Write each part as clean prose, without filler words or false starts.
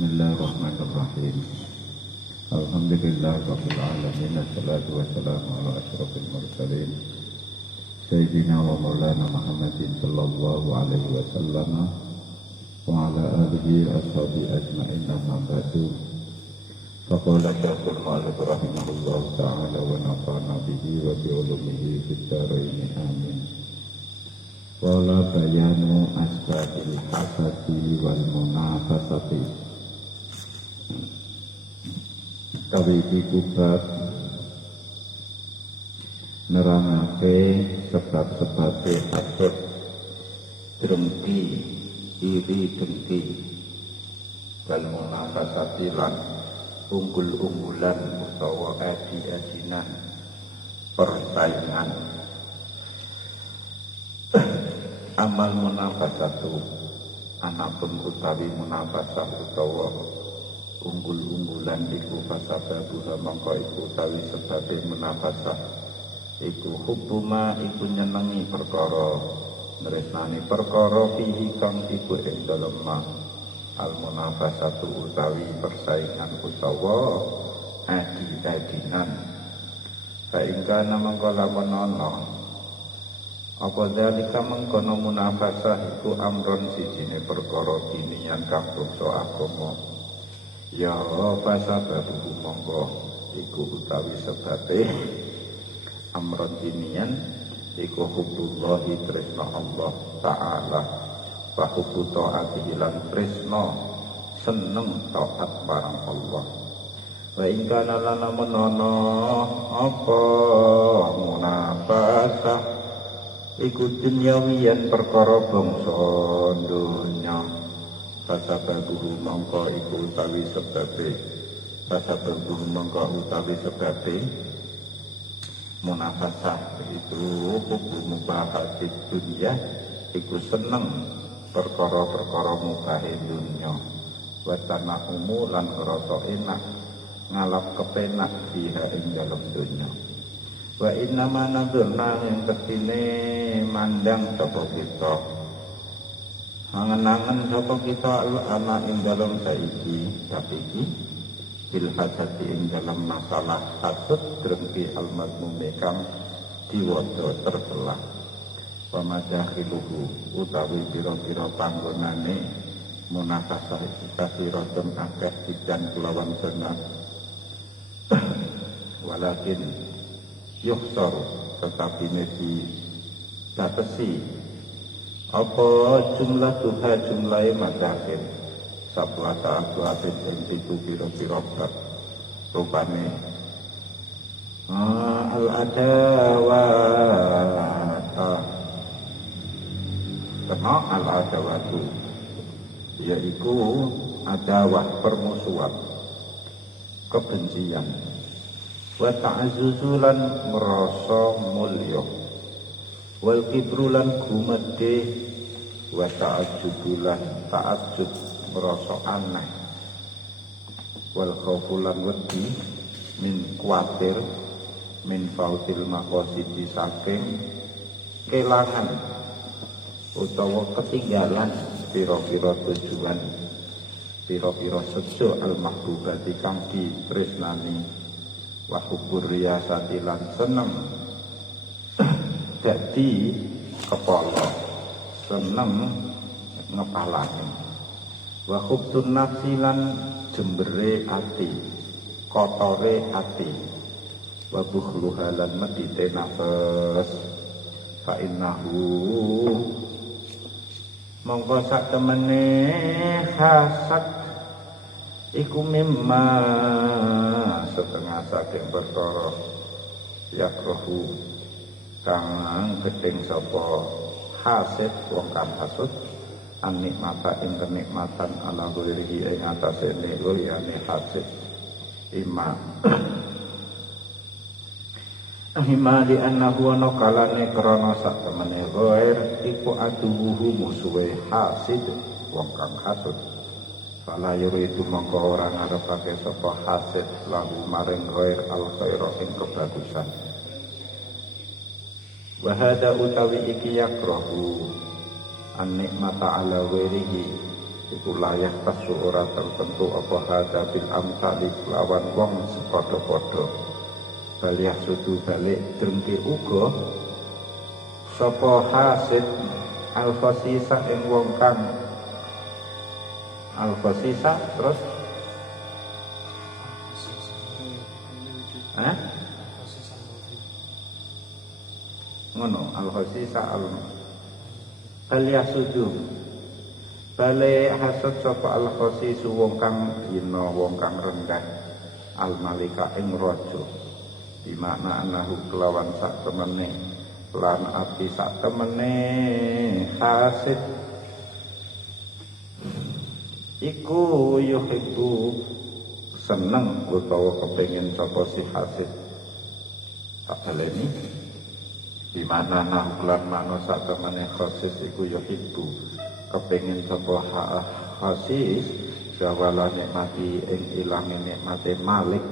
Bismillahirrahmanirrahim. Alhamdulillah rabbil alamin. Assalatu wassalamu ala asyrafil mursalin Sayyidina wa maulana Muhammadin sallallahu alaihi wasallam wa ala alihi wa ashabihi ajma'in, amma ba'du. Faqala Syekhul Mu'allif rahimahullah ta'ala wa nafa'na bihi wa bi'ulumihi fid dharain, amin. Wala bayanu asbabil hasadi wal munafasati. Kawiti kubab nerangake sebab-sebabe hasud, drengki, iri dengki, wal munafasati lan unggul-unggulan utawa adi-adinan persaingan. Amal munafasatu, anapun utawi munafasah utawa unggul-unggulan iku fasababuha mongko iku utawi sebabe munafasah iku hubuma iku nyenengi perkara, nresnani perkara fihi kang iku ing dalem al munafasatu utawi persaingan utawa adi-adinan. Fa ingkana mongko lamun ana apa dalika mengkono munafasah iku amron sijine perkara dinian kang bangsa agama, ya fasababu mongko iku utawi sebabe amron dinian iku hubbullahi tresna Allah ta'ala wa hubbu ta'atihi lan tresna seneng taat marang Allah. Wa ingkana lan menono apa munafasah iku dunyawiyan perkara bangsa donya, fasababuhu mongko iku utawi sebabe, fasababuhu mongko utawi sebabe munafasah itu hukum mubahati dunya iku seneng perkara-perkara mubahe dunya, wa tanahumu lan ngrasa enak ngalap kepenak biha ing dalem dunya. Wa inna ma nadzurna yang ketine mandang sapa kita, angen-angen sapa kita ana ing dalem saiki sapiki bil hasati ing dalem masalah hasud drengki al-madmum kang diwaca terbelah. Wa madakhiluhu utawi pira-pira panggonane munafasah kafiratun akeh dijan kelawan senat walakin yuhsar tetapi nesi batasi apa jumlah tuha jumlahe madakhil saplata atin ing pitu pira-pira bab rupane al adawata kena al adawatu yaitu adawah permusuhan, kebencian, wa ta'azzuzulan ngrasa mulya, wal kibrulan gumedhe, wa ta'ajjubulan ta'ajjub ngrasa aneh, wal khaufulan wedi min kuatir min fautil maqasidi saking kelangan utawa ketinggalan pira-pira tujuan, pira-pira sejo al-mahbubati kang ditresnani, wa hubur riyasati lan seneng dadi kepala, seneng ngepalane, wa hubtun nafsi lan jembere ati, kotore ati, wa bukhluha lan medite nafas. Fa innahu mongko sak temene hasad iku mimma setengah saking perkara yakrohu kang gedeng sapa hasid wong kang hasud an nikmata ing kenikmatan ala ghairihi ing atase liyane hasid iman ahimali annahu ana kalane krana sak temene ghair iku aduhu musuhe hasid wong kang hasud. Fala yuridu mongko ora ngarepake sapa hasid lahu maring ghair al khaira ing kebagusan. Wa hada utawi iki yakrahu an nikmata ala ghairihi iku layak tasu ora tertentu apa hada bil amsali lawan wong sepadha-padha balih sudu balik drengki uga sapa hasid al-khasisa ing wong kang al-khasisa terus ngono al-khasisa balih sudu balik hasud sapa al-khasisu wong kang hina wong kang rendah al-malika ing raja di makna anahu kelawan sak temene lan api sak temene hasid iku yuhibbu seneng utawa kepengin sapa si hasid tak baleni di makna anahu lan makna sak temene khasis iku yuhibbu kepengin sapa hasis jawala nikmati ing ilange nikmate malik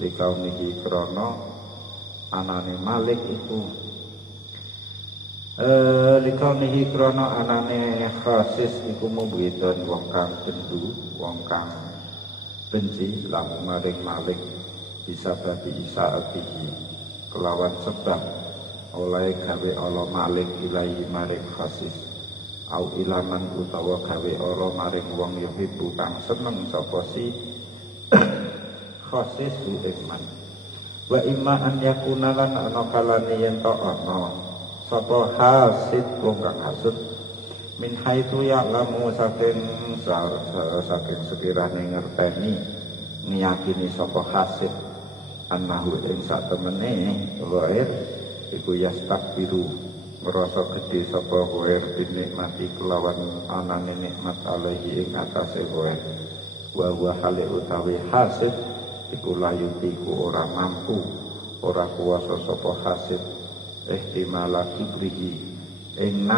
likau niki krana anane malik iku likau niki krana anane khasis iku mubidon wong kang bendu wong kang benci lamu maring malik bisa bagi isaatihi kelawan sebab oleh gawe Allah malik ilahi maring khasis au ilaman utawa gawe ora maring wong yuhibbu kang seneng sapa si khasisu ikman wa imma an yakuna lan ana kalane yen ta ana sapa hasid wong kang hasud min haitsu ya'lamu saking sekirane ngerteni ngiyakini sapa hasid annahu ing sak temene ghair iku yastakbiru ngerasa gede sapa ghair binikmati kelawan anane nikmat alaihi ing atase ghair wa huwa hale utawi hasid iku layutiku ora mampu ora kuasa sapa hasid ihtimala kibrihi ing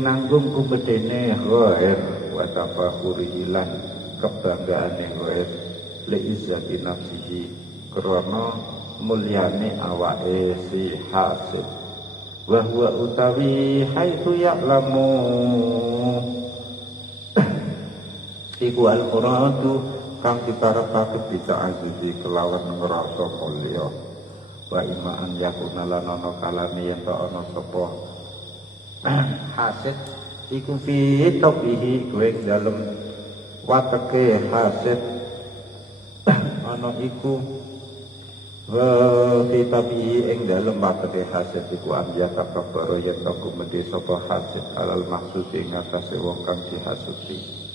nanggung kumedene ghair wa tafakhurihi lan kebanggaane ghair li izzati nafsihi krana mulyane awake si hasid wa huwa utawi haitsu ya'lamu iku al-muradu kang dikarepake bisa azizi kelawan ngrasa mulya wa imaan yakuna lan ana kalane yen ana sapa hasid iku fi tabihi kowe dalem wateke hasid ana iku wa fi tabihi ing dalem wateke hasid iku anja kabaro yen kumedi sapa hasid alal maksud ing atase wong kang dihasuti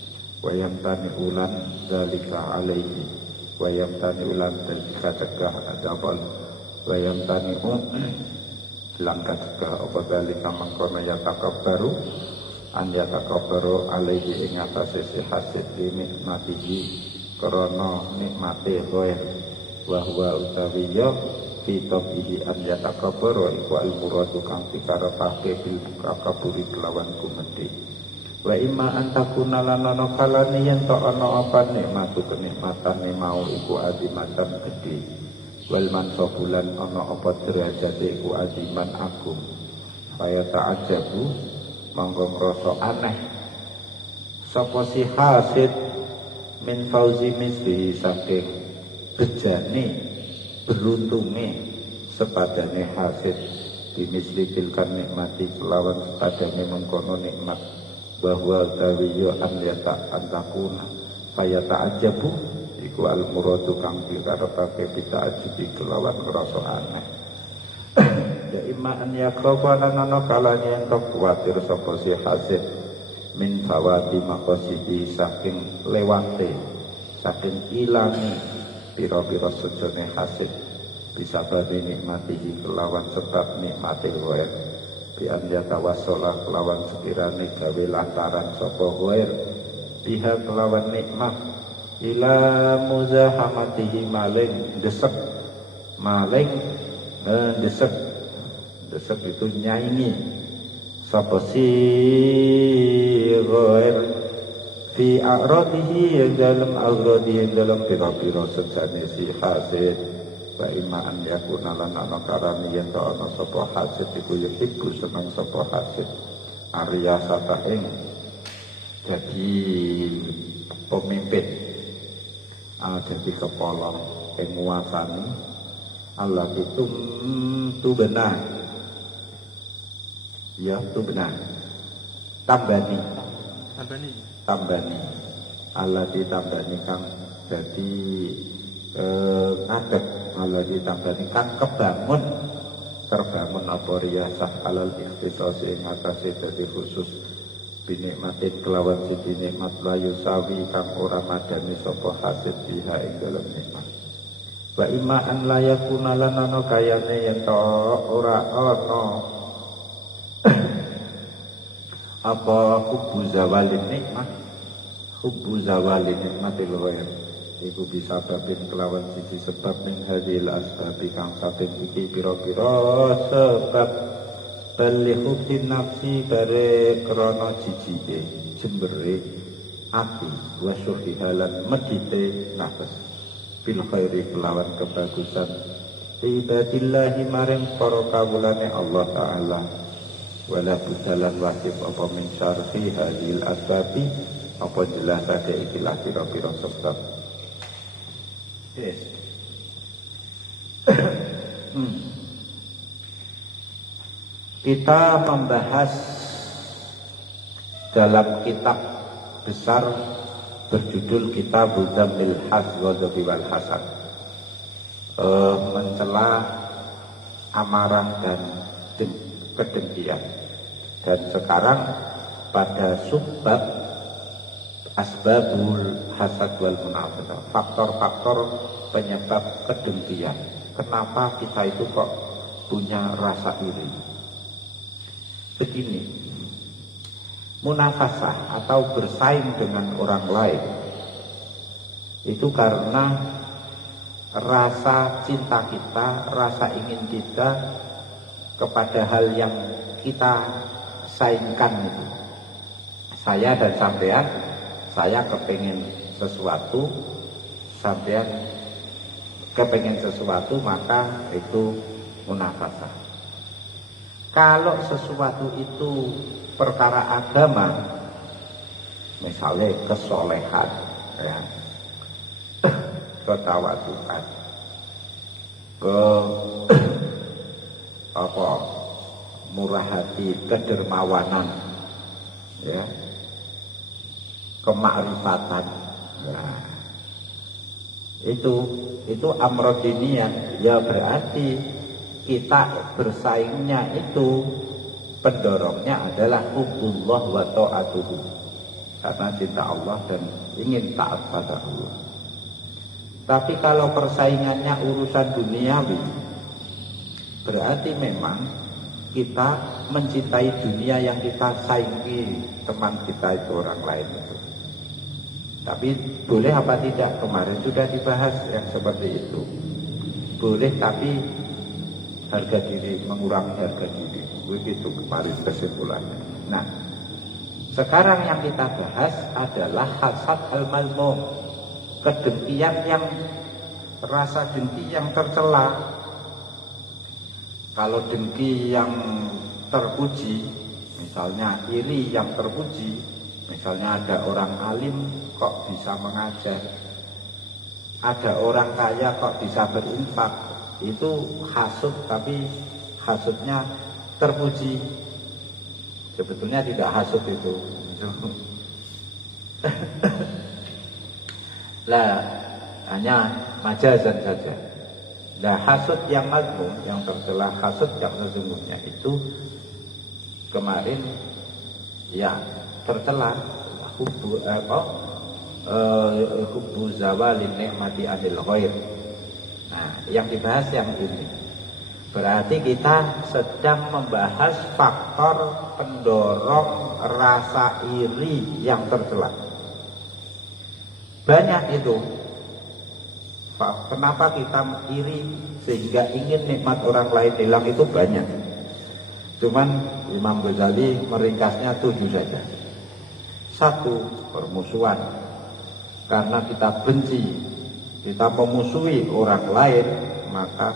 wayam tani ulan dalika alaihi wayam tani ulan dalika cegah adabal wayam tani langkah cegah apa dalika mengkono yatakabbaru an yatakabbaru alaihi ing atase si hasid nikmatihi krana nikmate ghair wa huwa utawi ya fi tabihi an yatakabbaru iku al muradu kang dikarepake bil kaburi kelawan kumedi wa imma antakuna lanana kalani yen to ana apa nikmatu kenikmatane mau iku azimatan gede wal mansabulan ana apa derajate iku aziman agung kaya ta'ajabu monggo ngrasa aneh sapa si hasid min fauzi misli saking bejane beruntunge sepadane hasid dimisli tilkan nikmati kelawan sepadane mengkono nikmat bahwa tawiyo an yata antakuna kaya ta'ajabu iku al-muradu kang dikarepake kita ajibi kelawan ngrasa aneh ya imma an yakhafa lan ana kalane ento kuwatir sapa si hasid min fawati maqasidi saking lewate saking ilange pira-pira sejane hasid bisa bagi nikmatihi kelawan sebab nikmati ghair bi an yatawassalah kelawan sekirane gawe lantaran sapa ghair biha kelawan nikmat ila muzahamatihi maling desek desek itu nyaingi sapa si ghair fi a'radihi yang dalam agradi yang dalam pira-pira sejane si hasid wa imaan yakuna lan ana karani yen ta ana sapa hasid iku yuhibbu seneng sapa hasid arya sata ing jadi pemimpin, jadi kepala penguasani Allah itu benar, ya itu benar. Tambani Allah ditambani kang jadi ngadeg Allah ditambani kang terbangun apa riyasah alal ikhtisasi ing atase dadi khusus binikmatin kelawan siji nikmat la yusawi kang ora madani sapa hasil biha ing dalem nikmat. Wa imma an la yakuna lana kayane yen to ora ana apa hubbu zawalin nikmatil ghair iku bisa babin kelawan siji sebab min hadhil asbab kang saben iki pira-pira sebab balihubin nafsi bare krana jijike jembere ati wa syuhihalan medite nafas bil khairi kelawan kebagusan ibadillahi maring para kawulane Allah taala wala budalan wajib apa min syarhi hadhil asbabi apa jelas ada ikilah pira-pira sebab. Yes. Kita membahas dalam kitab besar berjudul Kitab Dzammil Hasd wa wal Hasad, mencela amarah dan kedengkian. Dan sekarang pada subbab asbabul hasad wal munafiqah, faktor-faktor penyebab kedengkian. Kenapa kita itu kok punya rasa iri? Begini, munafasah atau bersaing dengan orang lain itu karena rasa cinta kita, rasa ingin kita kepada hal yang kita saingkan itu. Saya dan sampean, saya kepengen sesuatu, sampean kepengen sesuatu, maka itu munafasah. Kalau sesuatu itu perkara agama, misalnya kesolehan, ya, ketawaduan, murah hati, kedermawanan, ya, kemakrifatan, ya, itu amrodinian, ya berarti kita bersaingnya itu pendorongnya adalah hubbullah wa ta'atuhu, karena cinta Allah dan ingin taat pada Allah. Tapi kalau persaingannya urusan duniawi, berarti memang kita mencintai dunia yang kita saingi teman kita itu, orang lain itu. Tapi boleh apa tidak? Kemarin sudah dibahas yang seperti itu. Boleh, tapi harga diri, mengurangi harga diri. Begitu kemarin kesimpulannya. Nah, sekarang yang kita bahas adalah hasad al-mazmum, kedengkian yang, rasa dengki yang tercela. Kalau dengki yang terpuji, misalnya iri yang terpuji, misalnya ada orang alim kok bisa mengajar, ada orang kaya kok bisa berinfak, itu hasud, tapi hasudnya terpuji. Sebetulnya tidak hasud itu. Lah, hanya majazan saja. Nah, hasud yang mazmum, yang tercela, hasud yang sesungguhnya itu kemarin ya tercela hubbu zawalin ni'mati anil ghair. Nah, yang dibahas yang ini berarti kita sedang membahas faktor pendorong rasa iri yang tercela. Banyak itu. Kenapa kita iri sehingga ingin nikmat orang lain hilang, itu banyak. Cuman Imam Ghazali meringkasnya 7 saja. 1, permusuhan. Karena kita benci, kita memusuhi orang lain, maka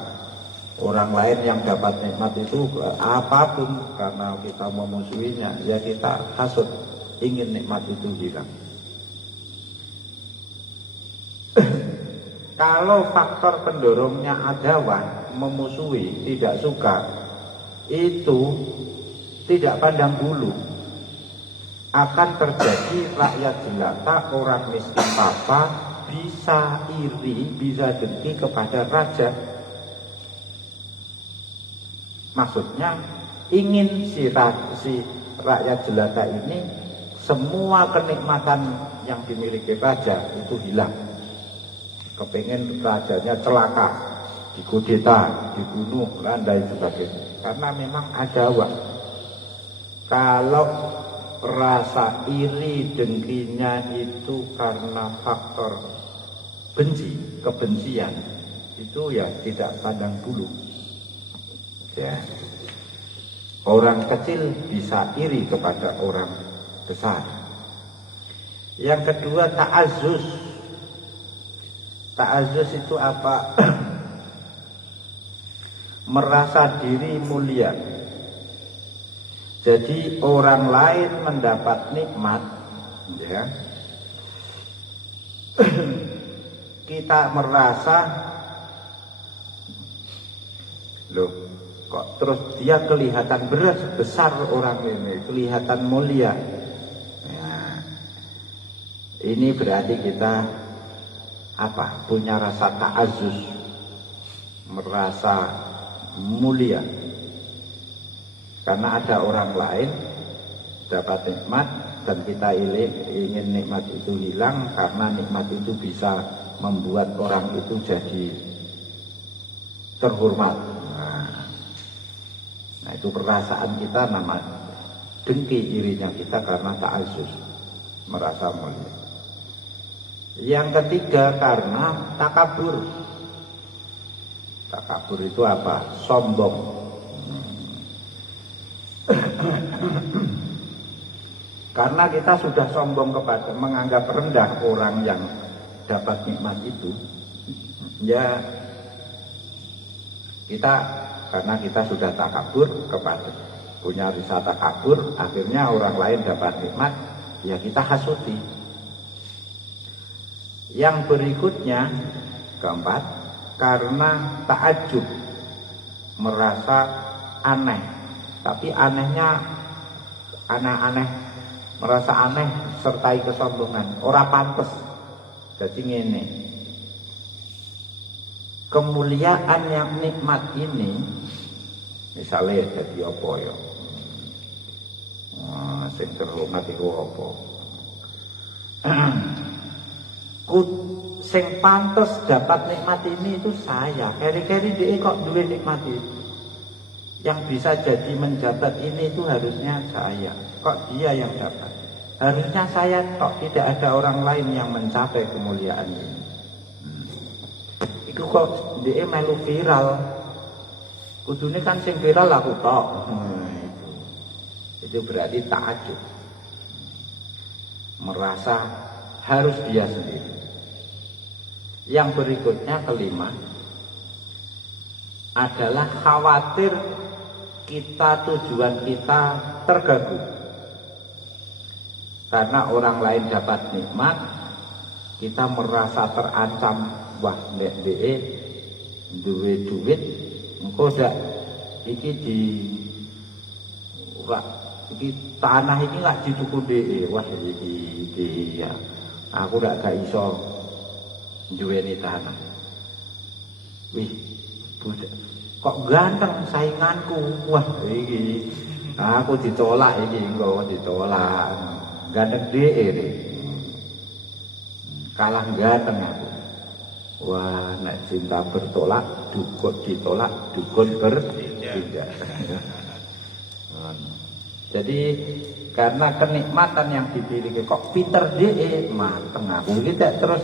orang lain yang dapat nikmat itu apapun, karena kita memusuhinya, ya kita hasud. ingin nikmat itu hilang. Kalau faktor pendorongnya adawah, memusuhi, tidak suka, itu tidak pandang bulu. Akan terjadi rakyat jelata, orang miskin papa bisa iri, bisa dengki kepada raja. Maksudnya ingin si rakyat jelata ini semua kenikmatan yang dimiliki raja itu hilang. Kepengen rajanya celaka, dikudeta, dibunuh, dan lain sebagainya. Karena memang adawah. Kalau rasa iri dengkinya itu karena faktor benci, kebencian, itu ya tidak pandang bulu. Ya. Orang kecil bisa iri kepada orang besar. Yang kedua, ta'azus. Ta'azus itu apa? Merasa diri mulia. Jadi orang lain mendapat nikmat, ya. Kita merasa, loh, kok terus dia kelihatan berat, besar orang ini, kelihatan mulia. Ya. Ini berarti kita apa? Punya rasa ta'azus, merasa mulia. Karena ada orang lain dapat nikmat dan kita ingin nikmat itu hilang, karena nikmat itu bisa membuat orang itu jadi terhormat. Nah itu perasaan kita, nama dengki irinya kita karena ta'azus, merasa mulia. Yang ketiga karena takabur. Takabur itu apa? Sombong. Karena kita sudah sombong kepada, menganggap rendah orang yang dapat nikmat itu, ya kita, karena kita sudah takabur kepada, punya rasa takabur, akhirnya orang lain dapat nikmat, ya kita hasuti. Yang berikutnya, keempat, karena ta'ajub, merasa aneh. Tapi anehnya aneh-aneh, merasa aneh sertai kesombongan, ora pantes. Jadi ngene, kemuliaan yang nikmat ini, misalnya jadi apa ya, sing terhormat itu apa, sing pantes dapat nikmat ini itu saya. Keri-keri dia kok duwe nikmat itu. Yang bisa jadi menjabat ini itu harusnya saya. Kok dia yang dapat? Harusnya saya kok, tidak ada orang lain yang mencapai kemuliaan ini. Itu kok dia melu viral. Kudune kan sing viral aku tok. Itu berarti ta'ajub. Merasa harus dia sendiri. Yang berikutnya, kelima, adalah khawatir kita, tujuan kita terganggu. Karena orang lain dapat nikmat, kita merasa terancam. Wah, nek dhek duwe duit, engko dak iki tanah iki lak dituku dhek. Wah, iki ya. Aku gak iso duweni tanah. Wih, budak, kok ganteng sainganku. Wah, iki aku ditolak, iki engko ditolak. Ganteng dhek, kalah ganteng aku. Wah, nek cinta bertolak, dukun ditolak, dukun bertindak. Jadi karena kenikmatan yang dimiliki, kok pinter dhek, mateng aku iki terus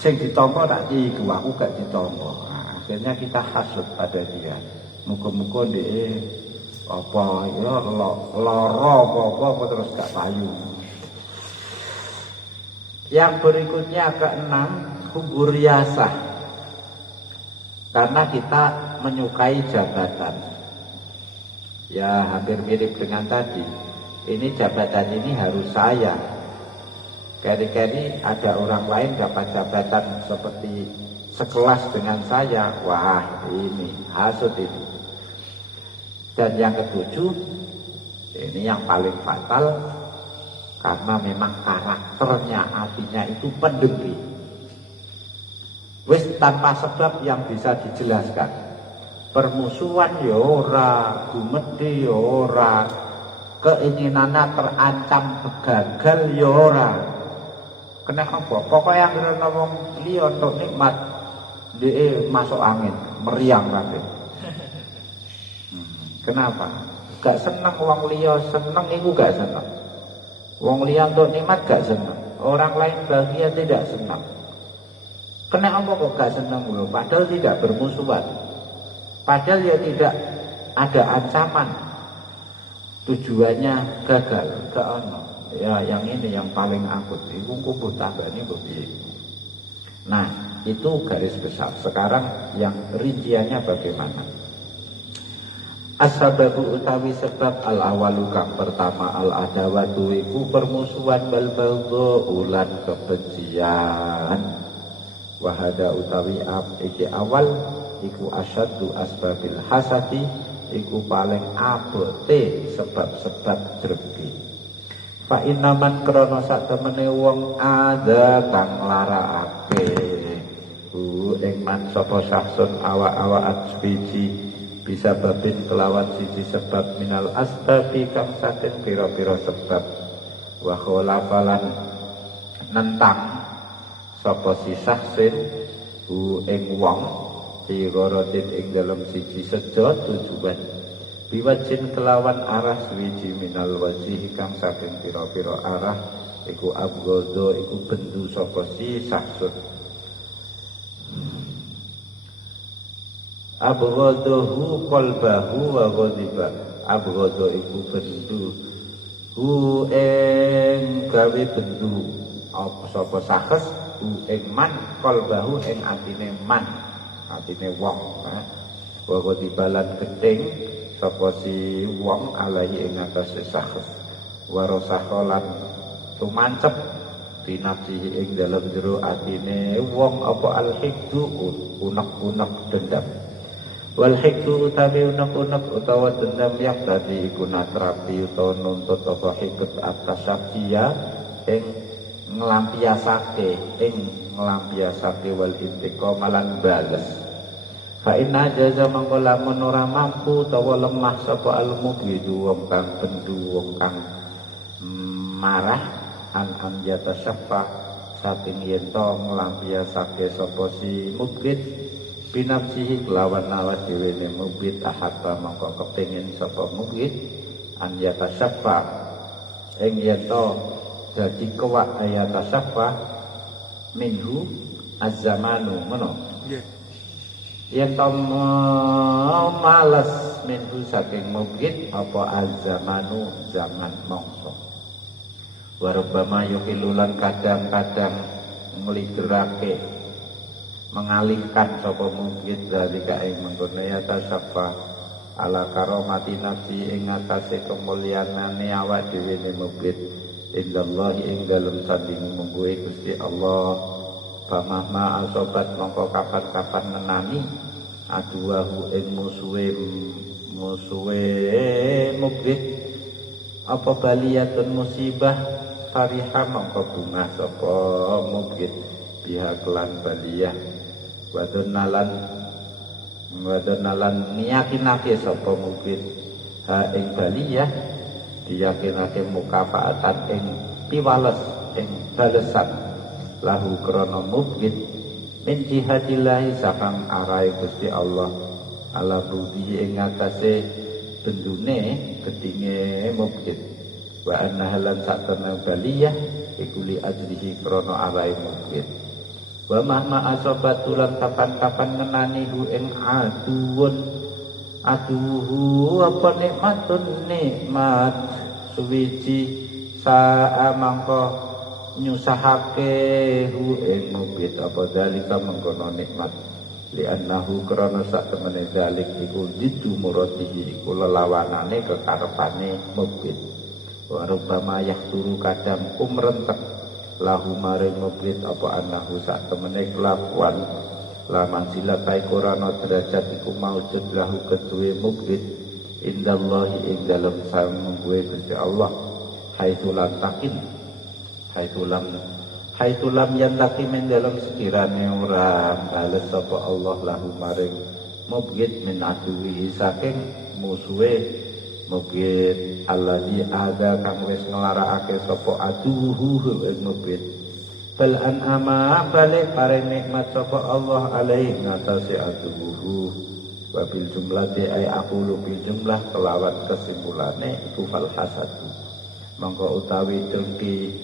sing ditampa tak iku, aku gak ditampa. Nah, akhirnya kita hasud pada dia. Muga-muga dhek apa ya lara apa terus gak payu. Yang berikutnya keenam, hubur riasah. Karena kita menyukai jabatan. Ya hampir mirip dengan tadi. ini jabatan ini harus saya. Kali-kali ada orang lain dapat jabatan seperti sekelas dengan saya, wah ini hasut ini. Dan yang ketujuh, ini yang paling fatal, karena memang karakternya, hatinya itu pendengki. Wis tanpa sebab yang bisa dijelaskan. Permusuhan ya ora, gumedhe ya ora, keinginannya terancam gagal ya ora. Kenapa? Pokoknya yang ngomong liya untuk nikmat, dia masuk angin, meriang kabeh. Kenapa? Gak seneng wong liya seneng, iku gak seneng. Wong liya untuk nikmat gak seneng. Orang lain bahagia tidak senang. Kenapa kok gak seneng loh? Padahal tidak bermusuhan. Padahal ya tidak ada ancaman. Tujuannya gagal, gak ono. Ya yang ini yang paling akut. Iku kumpul tangga ini begini. Nah itu garis besar. Sekarang yang rinciannya bagaimana? As-sababu utawi sebab al-awalu kang pertama al-adawatu iku permusuhan wal baghdha ulan kebencian. Wahada utawi iki awal iku asyaddu asbabil hasadi iku paling abote sebab-sebab dregi. Fa inna man krana sak temene wong ada kang larakake ing man sapa saksun awak-awak biji bisa babin kelawan siji sebab minal asbabi kang saking pira-pira sebab wa khalafalan nentang sapa si saksin ing wong sigorotin ing dalam siji sejo tujuan biwajin kelawan arah suwiji minal wajih kang saking pira-pira arah iku abgodo iku bendu sapa si saksun abgodohu qalbahu wa ghadiba abgodo iku bendu hu ing gawe bendu apa sapa sakes hu ing man qalbahu ing atine man atine wong wa ghadiba lan geting sapa si wong alaihi ing atase sakes warasakholan tumancep binafsihi ing dalem jero atine wong apa al-hikdu unek-unek dendam wal hikdu utawi unek-unek utawa dendam yang tadi iku natrapi utawa nuntut apa hikd atas sakya ing nglampiasake wal intiqam lan bales. Fa inna jaza mangko lamun ora mampu utawa lemah sapa al-mubghidu wong kang bendu wong kang marah an jata syafa saking yen to nglampiasake sapa si mubghid binafsihi kelawan awak dhewe ne mubghid ahata mangko kepengin sapa mubghid an jata syafa ing yen to dadi kewak ayata syafa minhu az-zamanu ngono yen to males minhu saking mubghid apa az-zamanu zaman mangsa warubama yukilulan kadang-kadang ngligerake mengalihkan sapa mubghid dalika ing mengkono ya tasaffa ala karomati nafsi ing atase kemulyaane awak dhewe ne mubghid indallahi ing dalem sanding mungguhe Gusti Allah. Famahma asobat mongko kapan-kapan menani aduahu ing musuhe mubghid apa baliyatun musibah fariha mongko bunga sapa mubghid biha kelan baliyah wadonalan niyakinake sapa mubghid ha ing baliyah diyakinake mukafaatan ing piwales ing balesan lahu krana mubghid min jihadillahi sakang arahe Gusti Allah ala budi ing atase bendune gedinge mubghid wa anna halan sakana baliyah iku li ajrihi krana arahe mubghid wa mahma asobat tulan kapan-kapan ngenani hu ing aduhu apa nikmat suwiji sa'a mangko nyusahake hu ing mubghid apa dalika mengkono nikmat li annahu krana sak temene dalik iku didu muradihi iku lelawanane kekarepane mubghid wa rubbama yahturu kadang kumrentek lahu maring mublit apa anahu sak temene kelakuan laman sila kai korana derajat iku maujud lahu kedue mublit indallahi ing dalem samungguhe Gusti Allah haitsulam takin haitsulam yantaki men dalem sekirane ora bales sapa Allah lahu maring mublit min aduwi saking musuhe mubit alladzi ada kang wis nglarakake sapa aduhu ing mubit bal an'ama balik paring nikmat sapa Allah alaihi ngatasi aduhu wa bil jumlati ay aqulu bil jumlah kelawan kesimpulane iku fal hasadu mongko utawi dengki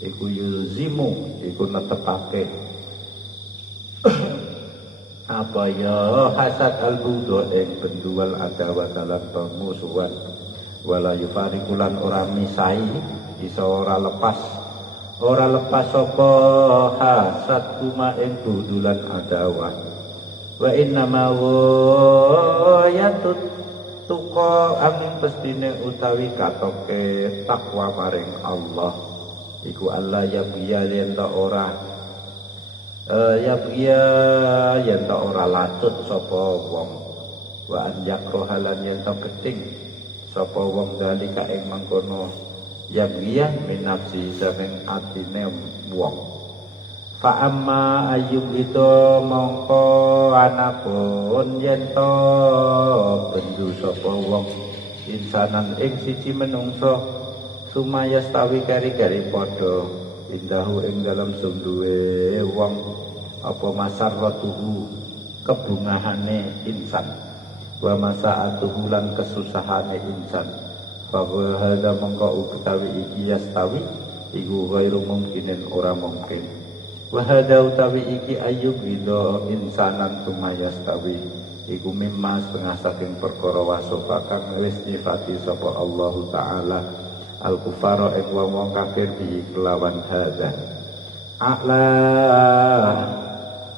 iku yulzimu iku netepake apa ya hasad al-budu ing bendual adawa dalam permusuhan wala yufarikulan ora misai iso ora lepas sapa hasad kuma ing budulan adawa wa inna ma yatut tuqa angin pestine utawi katoke takwa maring Allah iku Allah ya biya yen ora yen ta ora lacut sapa wong wa an yakrohalan yen ta geting sapa wong dalika ing mangkono ya biya min nafsi saking atine wong fa amma ayyub itu mongko anapun yen ta bendu sapa wong insanan ing siji menungso sumayas tawi kari-kari padha indahu ing dalam sunduwe wong apa masarratuhu kebungahane insan wa masaatuhu lan kesusahane insan bahwa hadza mongko utawi iki yastawi iku ghairu mungkinin ora mungkin wa hadza utawi iki ayyub ridho insanan tumayastawi iku mimma setengah saking perkara wasofa kang wis nyifati sapa Allah taala al-kufara ing wong kafir bi kelawan hadza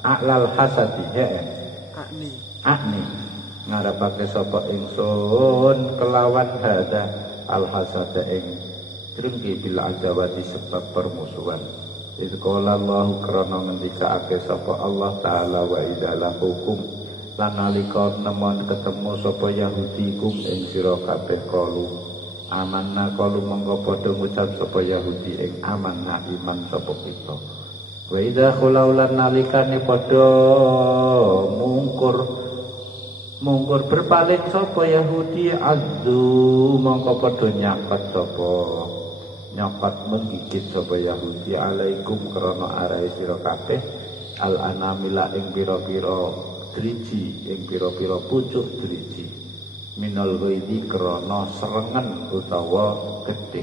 a'lal hasadi akni ngarepake sapa ingsun kelawan hadza al hasada ing trengki bil adawati sebab permusuhan itu qala Allah krana ngendikake sapa Allah taala wa idza hukum lan nalika nemon ketemu sapa Yahudi kum ing sira kabeh kalu amanna kalu monggo padha ngucap sapa Yahudi ing amanna iman sapa kita wa idza khulaulan nalikane padha mungkur berpaling sapa Yahudi azzu mongko padha nyakot menggigit sapa Yahudi alaikum krana arahe sira kabeh al anamila ing pira-pira driji ing pira-pira pucuk driji minal ghaidi krana serengen utawa gedhe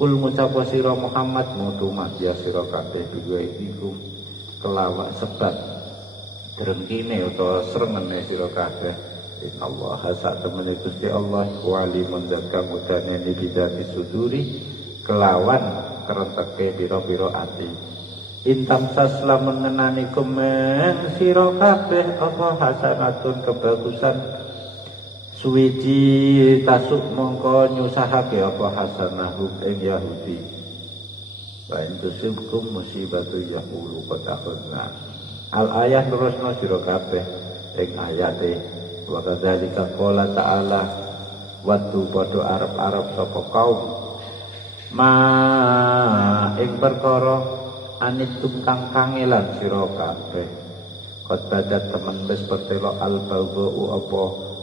kul ngucap sira Muhammad mutu madya sira kabeh biwaikum kelawan sebab drengkine utawa serengene sira kabeh innallaha sak temene Gusti Allah wali mendaka mudane bidati suduri kelawan kerenteke pira-pira ati intam sasla mengenani kumeng sira kabeh apa hasanatun kebagusan suwiji tasuk mongko nyusahake apa hasanahu ing Yahudi wa intusibkum musibatu yaqulu qad akhadna al ayat terusno sira kabeh ing ayate wa kadzalika qala ta'ala waktu padha arep-arep sapa kaum ma ing perkara anitum kang kangelan sira kabeh qad badat temen wis pertelo al bau apa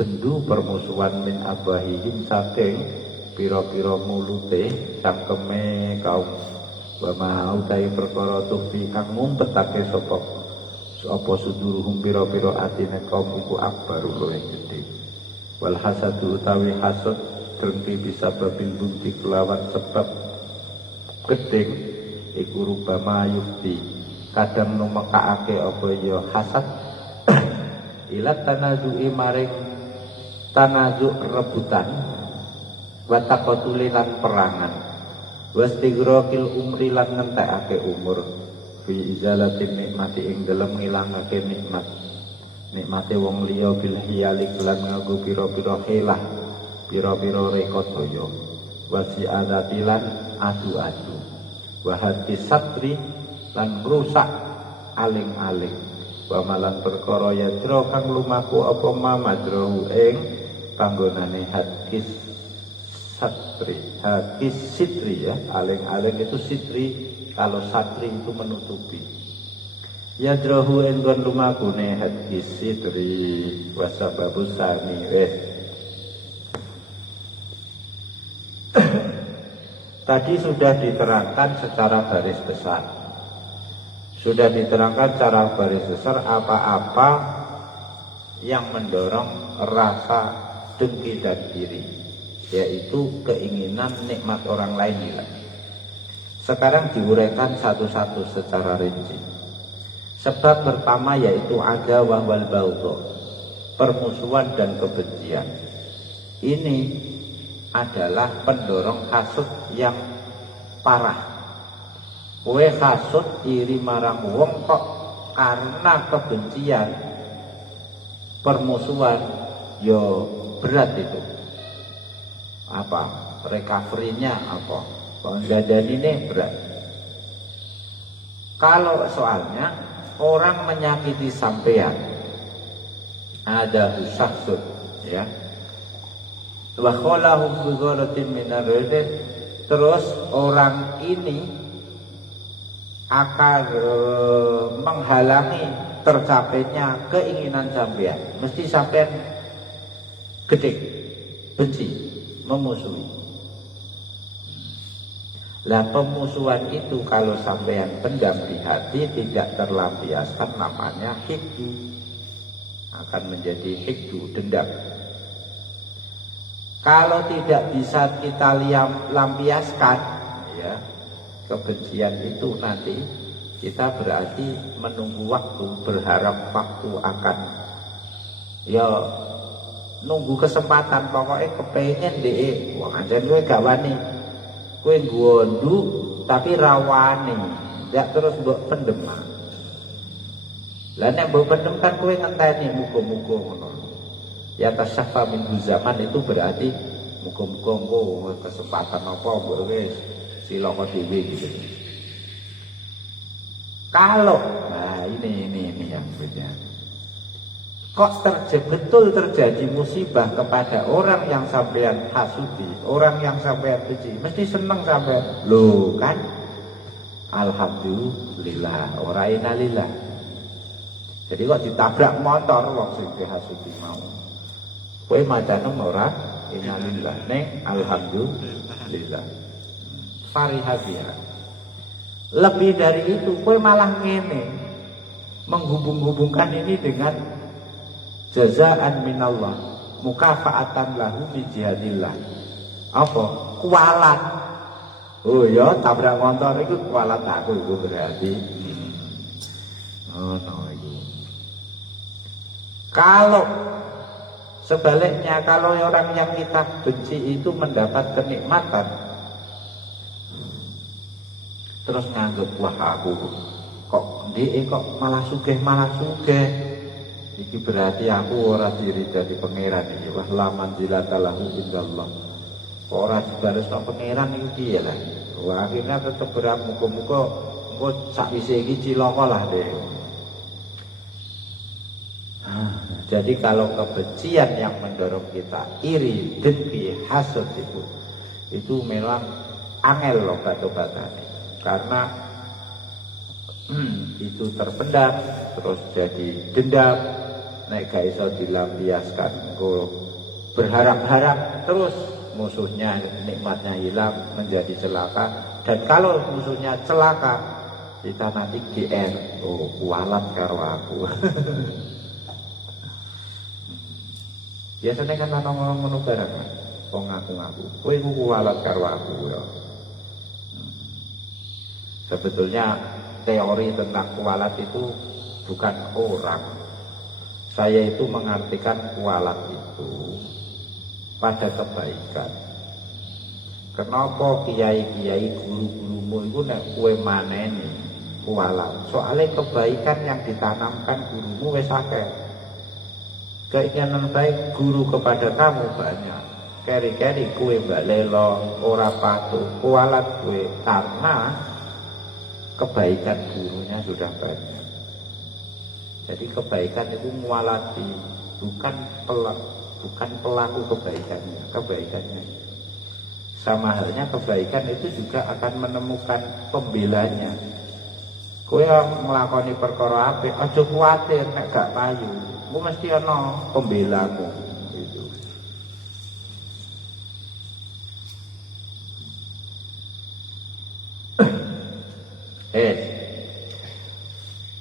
bendu permusuhan min abahihim saking pira-pira mulute cangkeme kaum wa ma utai perkara tufi kang ngumpetake sapa suduruhum pira-pira atine kaum iku akbar luwih gedhe wal hasadu utawi hasud drengki bisa babil bukti kelawan sebab gedhe iku rubama yufti kadang numekake apa ya hasad ila tanazu'i maring tanazu rebutan wa taqatulilan perangan wastighraqil umri lan ngentekake umur fi izalatin nikmati ing dalem ngilangake nikmate wong liya bil hiyalik lan nganggo pira-pira hilah pira-pira rekadaya wasi'adatilan adu-adu, wahati satri lan rusak aling-aling, wa malan perkara yadra kang lumaku apa mamadrohu ing panggonane hadis sitri ya, aling-aling itu sitri, kalau satri itu menutupi. Yadrohu enggon lumakune hadis sitri wasababus sani Tadi sudah diterangkan secara garis besar. Sudah diterangkan secara garis besar apa-apa yang mendorong rasa dengki dan iri, yaitu keinginan nikmat orang lain hilang. Sekarang diuraikan satu-satu secara rinci. Sebab pertama yaitu agawah wal baghdha, permusuhan dan kebencian. Ini adalah pendorong hasud yang parah. Kowe hasud iri marang wong kok karena kebencian, permusuhan, yo berat itu. Apa? Recovery-nya apa? Pendadan ini berat. Kalau soalnya orang menyakiti sampean, ada husahsud, ya. Wa khalahu bi ghalatin minar ridin, terus orang ini akan menghalangi tercapainya keinginan sampean. Mesti sampean gede, benci, memusuhi. Lah pemusuhan itu kalau sampean pendam di hati, tidak terlampiaskan, namanya hikdu, akan menjadi hikdu, dendam. Kalau tidak bisa kita lampiaskan, ya, kebencian itu nanti kita berarti menunggu waktu, berharap waktu akan, ya, nunggu kesempatan. Pokoknya kepengen deh, wong anjen kowe gak wani, kowe nggondu tapi rawani, ndak terus mbok pendem. Lah nek mbok pendem kan kowe ngenteni muga-muga ngono. Ya tasaffa min zaman itu berarti muga-muga kesempatan apa mbok wis silaka dhewe gitu. Kalau nah ini yang beda. Kok betul terjadi musibah kepada orang yang sampean hasudi, orang yang sampean benci, mesti seneng sampean. Loh kan? Alhamdulillah, ora innalillah. Jadi kok ditabrak motor wong sing dihasudi mau. Kowe macane ora innalillah, ning alhamdulillah. Farihatiha. Lebih dari itu, kowe malah ngene, menghubung-hubungkan ini dengan jazaan minallah, mukafaatan lahu min jihadillah. Apa? Kualat. Oh ya, tabrak motor itu kualat aku itu berarti. Oh no itu. Kalau sebaliknya, kalau orang yang kita benci itu mendapat kenikmatan, terus nganggep wah aku kok dia kok malah sugih, iki berarti aku ora diri dari pangeran iki. Wah laman jilatalahu indallah, ora dibaresno pangeran iki piye lah. Wah akhirnya tetep berat, muga-muga engko sakwise iki cilaka lah deh. Jadi kalau kebencian yang mendorong kita iri, dengki, hasud itu memang angel loh obat-obatannya. Karena itu terpendam, terus jadi dendam, nek gak iso dilampiaskan, kok berharap-harap terus musuhnya nikmatnya hilang, menjadi celaka. Dan kalau musuhnya celaka, kita nanti GR, oh kualat karo aku. Biasanya kan ana ngomong barang, kok ngaku-ngaku, kowe ku kualat karo aku ya. Sebetulnya teori tentang kualat itu bukan orang. Saya itu mengartikan kualat itu pada kebaikan. Kenapa kiai-kiai guru-gurumu itu nek kowe maneni kualat? Soalnya kebaikan yang ditanamkan gurumu wis akeh. Keinginan baik guru kepada kamu banyak. keri-keri kue mbak lelo ora patuh kualat kue karena kebaikan gurunya sudah banyak. Jadi kebaikan itu mualati, bukan pelaku kebaikannya. Sama halnya kebaikan itu juga akan menemukan pembelanya. Kowe nglakoni perkara apik, aja kuwatir nek gak payu. Ku mesti ana pembelamu gitu.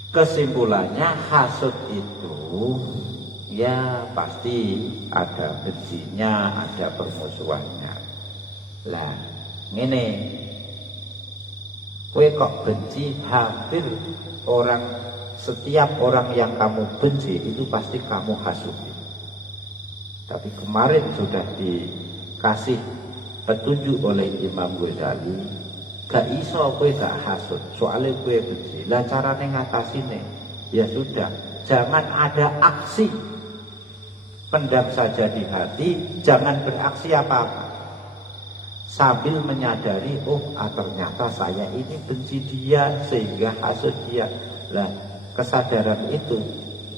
Kesimpulannya hasud itu ya pasti ada bencinya, ada permusuhannya. Lah, ngene. Kowe kok benci, hampir setiap orang yang kamu benci itu pasti kamu hasudi. Tapi kemarin sudah dikasih petunjuk oleh Imam Ghazali, gak iso kowe gak hasud, soalnya kowe benci. Lah carane ngatasine, ya sudah, jangan ada aksi. Pendam saja di hati, jangan beraksi apa-apa. Sambil menyadari, ternyata saya ini benci dia sehingga hasud dia. Lah, kesadaran itu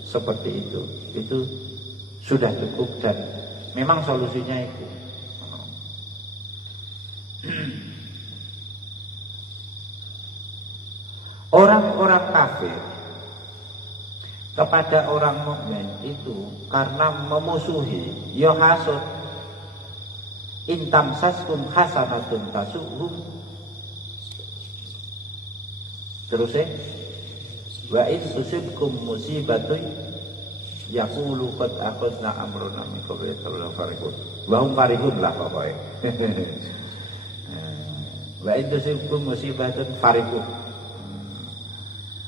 seperti itu sudah cukup dan memang solusinya itu. Orang-orang kafir kepada orang mukmin itu karena memusuhi, ya hasud. Intam saskum hasanatun tasuhum. Terus wa in tusibkum musibatun yaqulu qad akhadna amruna min qabli farihun. Wa hum farihun lah pokoknya. Wa in tusibkum musibatun farihun.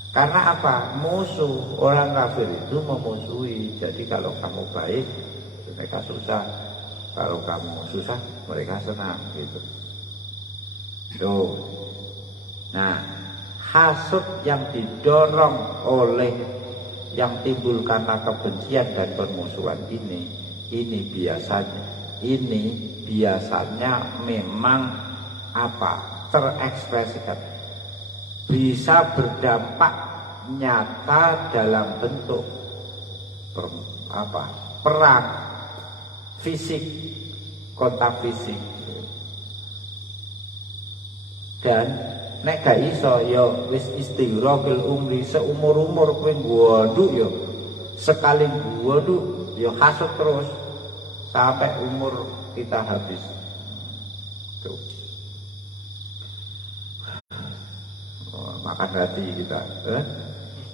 Karena apa? Musuh orang kafir itu memusuhi. Jadi kalau kamu baik, mereka susah. Kalau kamu susah, mereka senang gitu. Tuh. Nah, hasud yang didorong oleh yang timbul karena kebencian dan permusuhan ini biasanya memang terekspresikan, bisa berdampak nyata dalam bentuk perang fisik, kontak fisik. Dan nek gak iso ya wis istighraqil umri, seumur-umur kowe nggoduk ya sekali nggoduk ya hasud terus sampai umur kita habis. Tuh. Makan hati kita.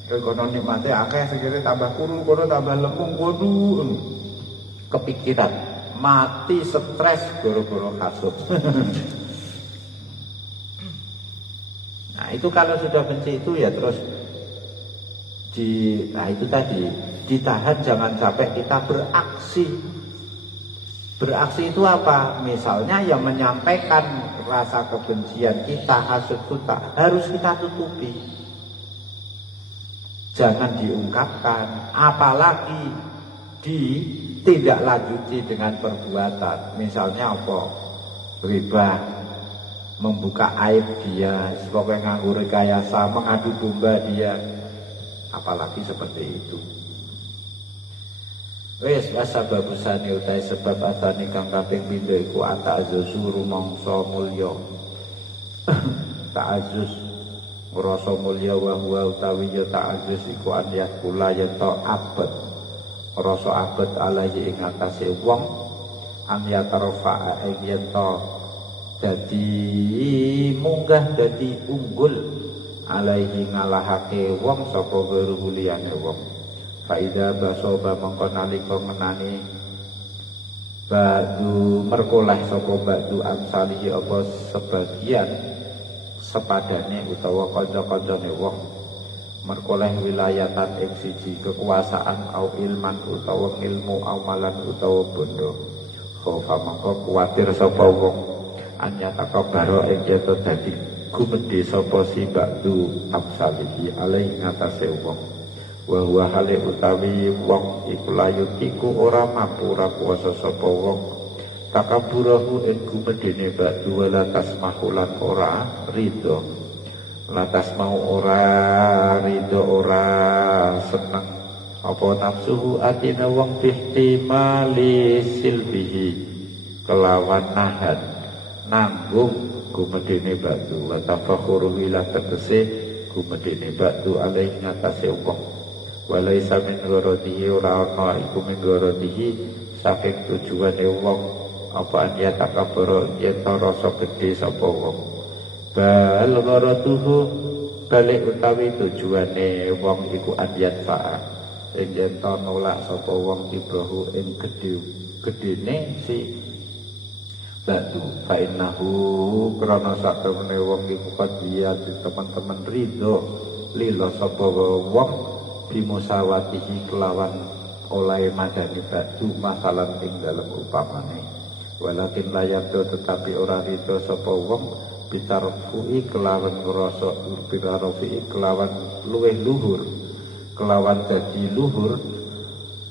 Kono nikmate akeh sekire tambah kuru, kono tambah lempung kodun. Kepikiran, mati stres goro-goro hasud. Nah itu kalau sudah benci itu ya terus itu tadi ditahan, jangan sampai kita beraksi. Beraksi itu apa? Misalnya yang menyampaikan rasa kebencian kita, hasud kita harus kita tutupi, jangan diungkapkan, apalagi ditindaklanjuti dengan perbuatan. Misalnya apa? Riba, membuka aib dia, sebagai nganggur rekayasa, mengadu domba dia, apalagi seperti itu. Wis wasababusane utai sebab atane kang kaping pindho iku ta'azzuzu rumangsa mulya. Ta'azzus ngrasa mulya wa huwa utawi ya ta'azzus iku an yakula yen ta abad. Rasa abad alaihi ing atase wong an yatarfa yen ta dadi munggah dadi unggul alaihi ngalahake wong sapa weruh liyane wong. Faida basoba mongko nalika menani ba'du merkoleh sapa ba'du amsali apa sebagian sepadane utawa kanca-kancane wong merkoleh wilayatan ing siji kekuasaan au ilman utawa ilmu au malan utawa bondo khofa mongko kuwatir sapa wong anyata kabaro ing yen dadi gumedhe sapa si ba'du amsali alai ngatasé wong wa huwa hale utawi wong iku layut iku ora mampu ora kuwasa sapa wong takaburahu ing gumedene ba'du wala tasmahulan ora ridho, lantas mau ora ridho ora seneng apa nafsuhu atina wong bihtimali silbihi kelawan nahan nanggung gumedene ba'du wa tafakhuru ila tegese gumedene ba'du alaihi ngatasi wong walaisa min gharadihi ora ana iku min gharadihi saking tujuane wong apa dia takabur yen rasa gedhe sapa wong bal gharaduhu balik utawi tujuane wong iku adiyat fa'a ing yen nolak sapa wong ibrahu ing gedene si ba'du fa innahu krana sak temene wong iku kadiya teman-teman ridho lila sapa wong bimusawatihi kelawan oleh madani ba'du masalan ing dalem upamane walakin layardo tetapi ora ridho sapa wong bitarfu'i kelawan ngrasa urbirarofi'i kelawan luweh luhur kelawan dadi luhur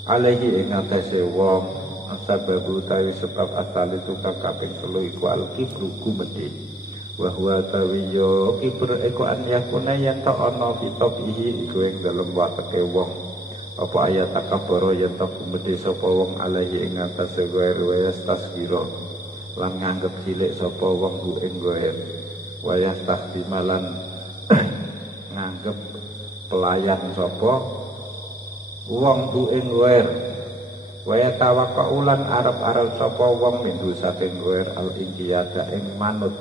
alaihi ing atase wong sababu tawi sebab asal itu kaping 3 iku al-kibru gumedhe wa huwa tawiyo kibru eko an yakuna yen ta ana fitobihi iku ing dalem wateke wong apa ayat takabara yen ta gumedhe sapa wong alaihi ing atase goer wayas tasgira lan nganggep cilik sapa wong ku ing goer wayas tasdimalan nganggep pelayan sapa wong ku ing goer waya tawakkaulan arep-arep sapa wong minggu saking goer al inqiyada ing manut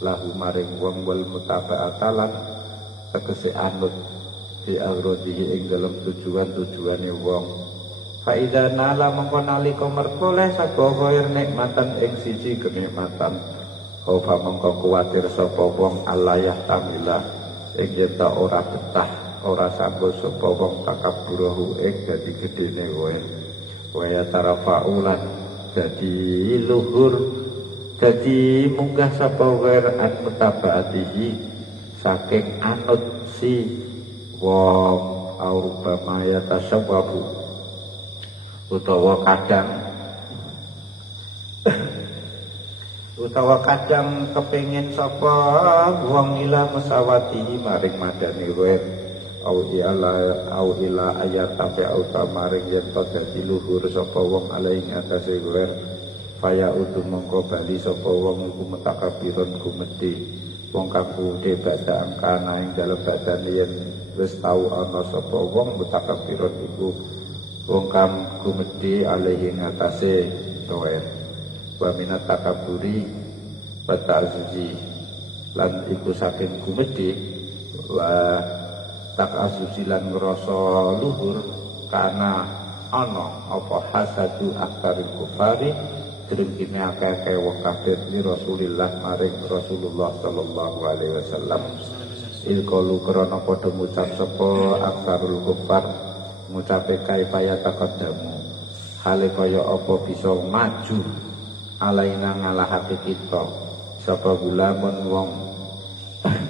lahu maring wong wal mutaba'atalan tegese anut di agrodihi ing dalam tujuan-tujuane wong fa idza nala mongko nalika merkoleh sapa goer nikmatan ing siji kenikmatan apa mongko kuwatir sapa wong alayah tamila ing yen ora betah ora sanggo sapa wong takaburahu ing dadi gedene goer waya tarafa'ulan jadi luhur jadi munggah sapa goer an mutaba'atihi saking anut si wong aurubama yatasawwabu utawa kadang kepengin sapa wong ila mesawatihi maring madani goer au ila ayat tapi maring yen to dadi luhur sapa wong alai ing atase goer faya utu mongko bali sapa wong iku mutakabirun gumedhe wong kang budhe badha angkana ing dalem badane yen wis tau ana sapa wong mutakabirun iku wong kang gumedhe alai ing atase goer wa minat takaburi batarji lan iku saking gumedhe wa tak asusilan ngrasa luhur karena ana apa hasadu aktaril kufari drengkine akeh wong kafir ni Rasulillah maring Rasulullah sallallahu alaihi wasallam ilqalu krana padha ngucap sapa aktarul kufar ngucape kaifaya taqaddamu hale kaya apa bisa maju alaina ngalahake kita sapa gulamun wong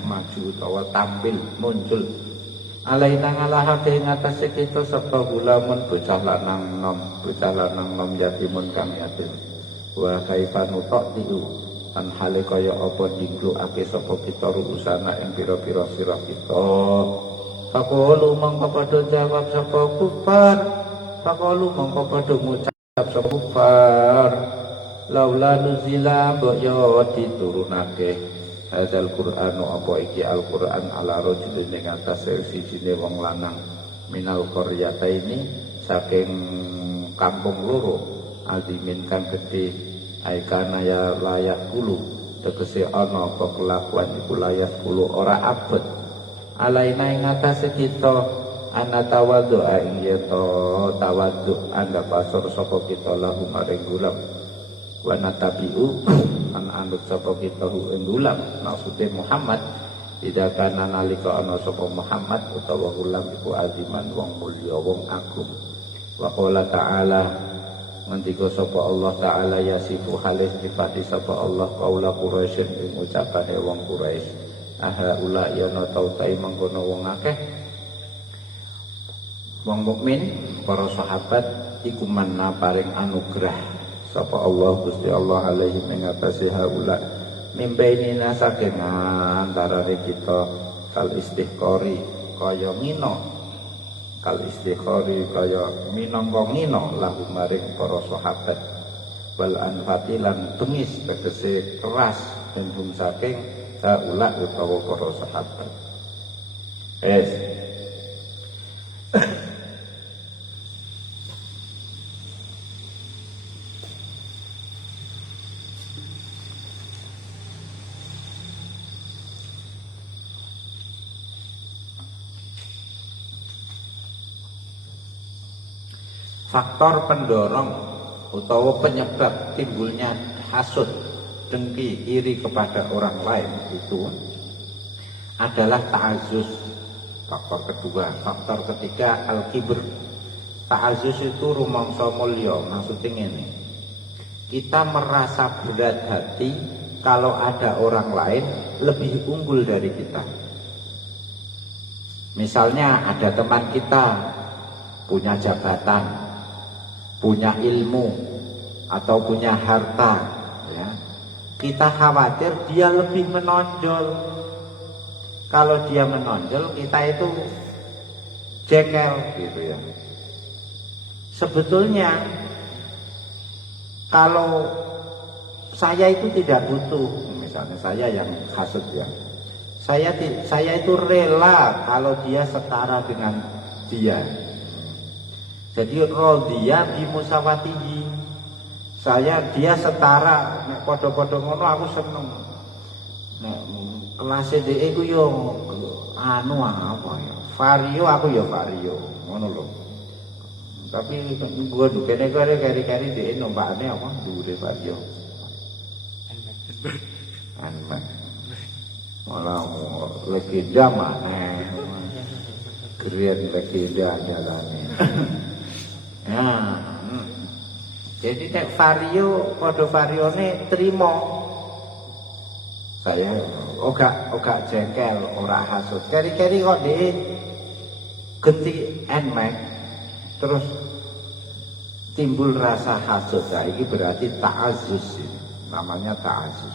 maju utawa tampil muncul alaina ngalahake ngatasé kita sapa gulamun bocah lanang nom yatimun kang yatim wa kaifan uqtiu an hale kaya apa dingklukake sapa kita rusana ing pira-pira sirah kita faqulu mongko padha jawab sapa kufar faqulu mongko padha ngucap sapa kufar laula nuzila boyo diturunake hadzal Qur'anu apa iki Al-Qur'an ala rajulin ing atase sijine wong lanang minal qaryataini saking kampung loro azimin kang gedhe aikana ya layak kulu tegese ana apa kelakuan iku layak kulu ora abot alaina ing atase kita ana tawadhu ing yeto tawadhu anda pasor sapa kita lahu maring gulam wa natabi'u an anut sapa kita ing gulam maksude Muhammad ida kana nalika ana sapa Muhammad utawa gulam iku aziman wong mulya wong agung wa qala ta'ala ngendika sapa Allah taala yasifu halis sifati sapa Allah qaula Quraisy ing ucapane wong Quraisy aha ula yana tautai mangkono wong akeh wong mukmin para sahabat iku manna paring anugerah sapa Allah Gusti Allah alaihi mengatasi haula mimbainina saking antara kita kal istiqori kaya ngino kal istiqori kaya minangka ngino lahu maring para sahabat wal anfatilan bengis tegese keras minhum saking haula utawa para sahabat. Faktor pendorong utawa penyebab timbulnya hasud, dengki, iri kepada orang lain itu adalah ta'azus. Faktor kedua, faktor ketiga al-kibr. Ta'azus itu rumangsa mulya, maksudnya ini. Kita merasa berat hati kalau ada orang lain lebih unggul dari kita. Misalnya ada teman kita punya jabatan, punya ilmu atau punya harta, ya. Kita khawatir dia lebih menonjol. Kalau dia menonjol, kita itu jengkel gitu ya. Sebetulnya kalau saya itu tidak butuh, misalnya saya yang hasud ya. Saya itu rela kalau dia setara dengan dia. Jadi dia bimusawatihi. Dia setara, nek padha-padha ngono aku seneng. Nek kelas dhek iku yo anu apa ya. Vario aku ya vario, ngono lho. Tapi gua kene kari-kari dhek nombakane apa dhuwure vario. Anma. Malah legenda maneh. Keren legenda jalane. Nah, jadi nek vario padha varione trimo. Saya ogak jengkel, ora hasud. Keri-keri kok dhek genti enmek terus timbul rasa hasud. Nah, ini berarti ta'azus, namanya ta'azus.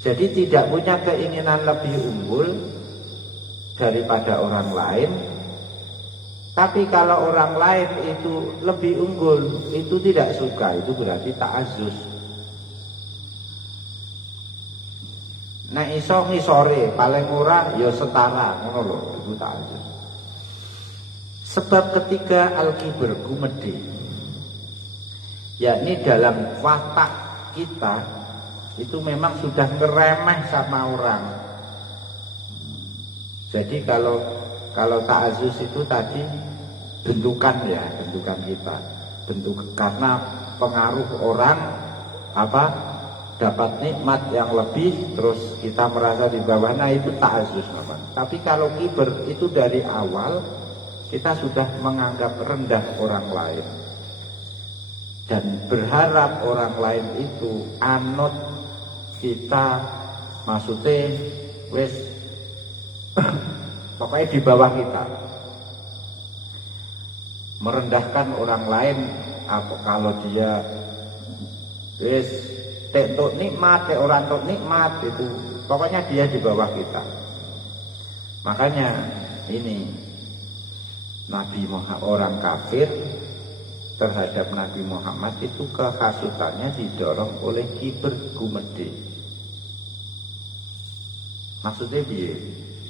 Jadi tidak punya keinginan lebih unggul daripada orang lain. Tapi kalau orang lain itu lebih unggul, itu tidak suka, itu berarti ta'azus. Nah iso ngisore, paling murah ya setara, ngono lho, itu ta'azus. Sebab ketiga al-kibr gumedhe. Yakni dalam watak kita itu memang sudah ngeremeh sama orang. Jadi kalau ta'azus itu tadi bentukan kita, karena pengaruh orang dapat nikmat yang lebih terus kita merasa di bawah, nah itu ta'azus namanya. Tapi kalau kiber itu dari awal kita sudah menganggap rendah orang lain dan berharap orang lain itu anut kita, maksudnya wes pokoknya di bawah kita, merendahkan orang lain. Apa kalau dia wis tek nikmat, tek orang tok nikmat, itu pokoknya dia di bawah kita. Makanya ini Nabi Muhammad, orang kafir terhadap Nabi Muhammad itu kehasutannya didorong oleh kiber gumedhe. Maksudnya dia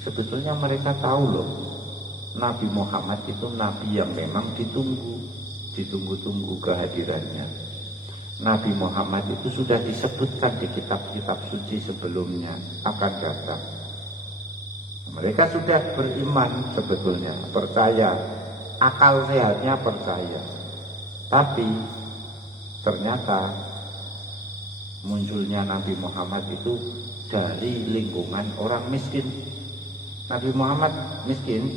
sebetulnya mereka tahu loh, Nabi Muhammad itu Nabi yang memang ditunggu-tunggu kehadirannya. Nabi Muhammad itu sudah disebutkan di kitab-kitab suci sebelumnya akan datang. Mereka sudah beriman sebetulnya, percaya, akal sehatnya percaya. Tapi ternyata munculnya Nabi Muhammad itu dari lingkungan orang miskin. Nabi Muhammad miskin,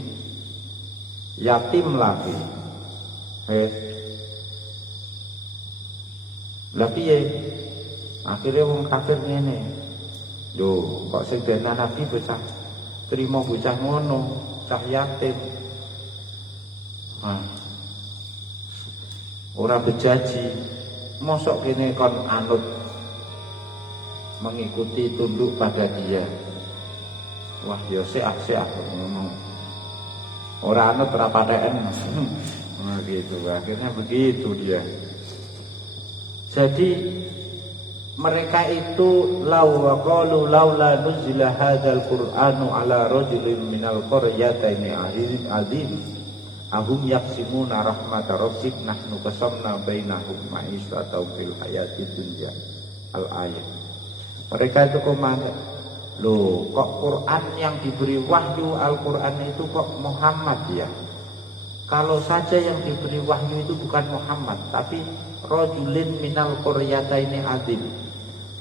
yatim lagi. Lagi ya, akhirnya wong kafir ngene. Yo, kok sing dene Nabi bocah terima bocah ngono, cah yatim. ora bejaji. Mosok kene kon anut mengikuti tunduk pada dia. Wah ya seak ngomong. Ora anut ora paten. Nah gitu, akhirnya begitu dia. Jadi mereka itu lau wa qalu laula nuzila hadzal qur'anu ala rajulin minal qaryataini azim ahum yaqsimuna rahmat rabbik nahnu qasamna bainahum ma'isatan fil hayatid dunya al ayat. Mereka itu komando, loh kok Quran yang diberi wahyu Al-Quran itu kok Muhammad ya? Kalau saja yang diberi wahyu itu bukan Muhammad, tapi rajulin minal qaryataini azim,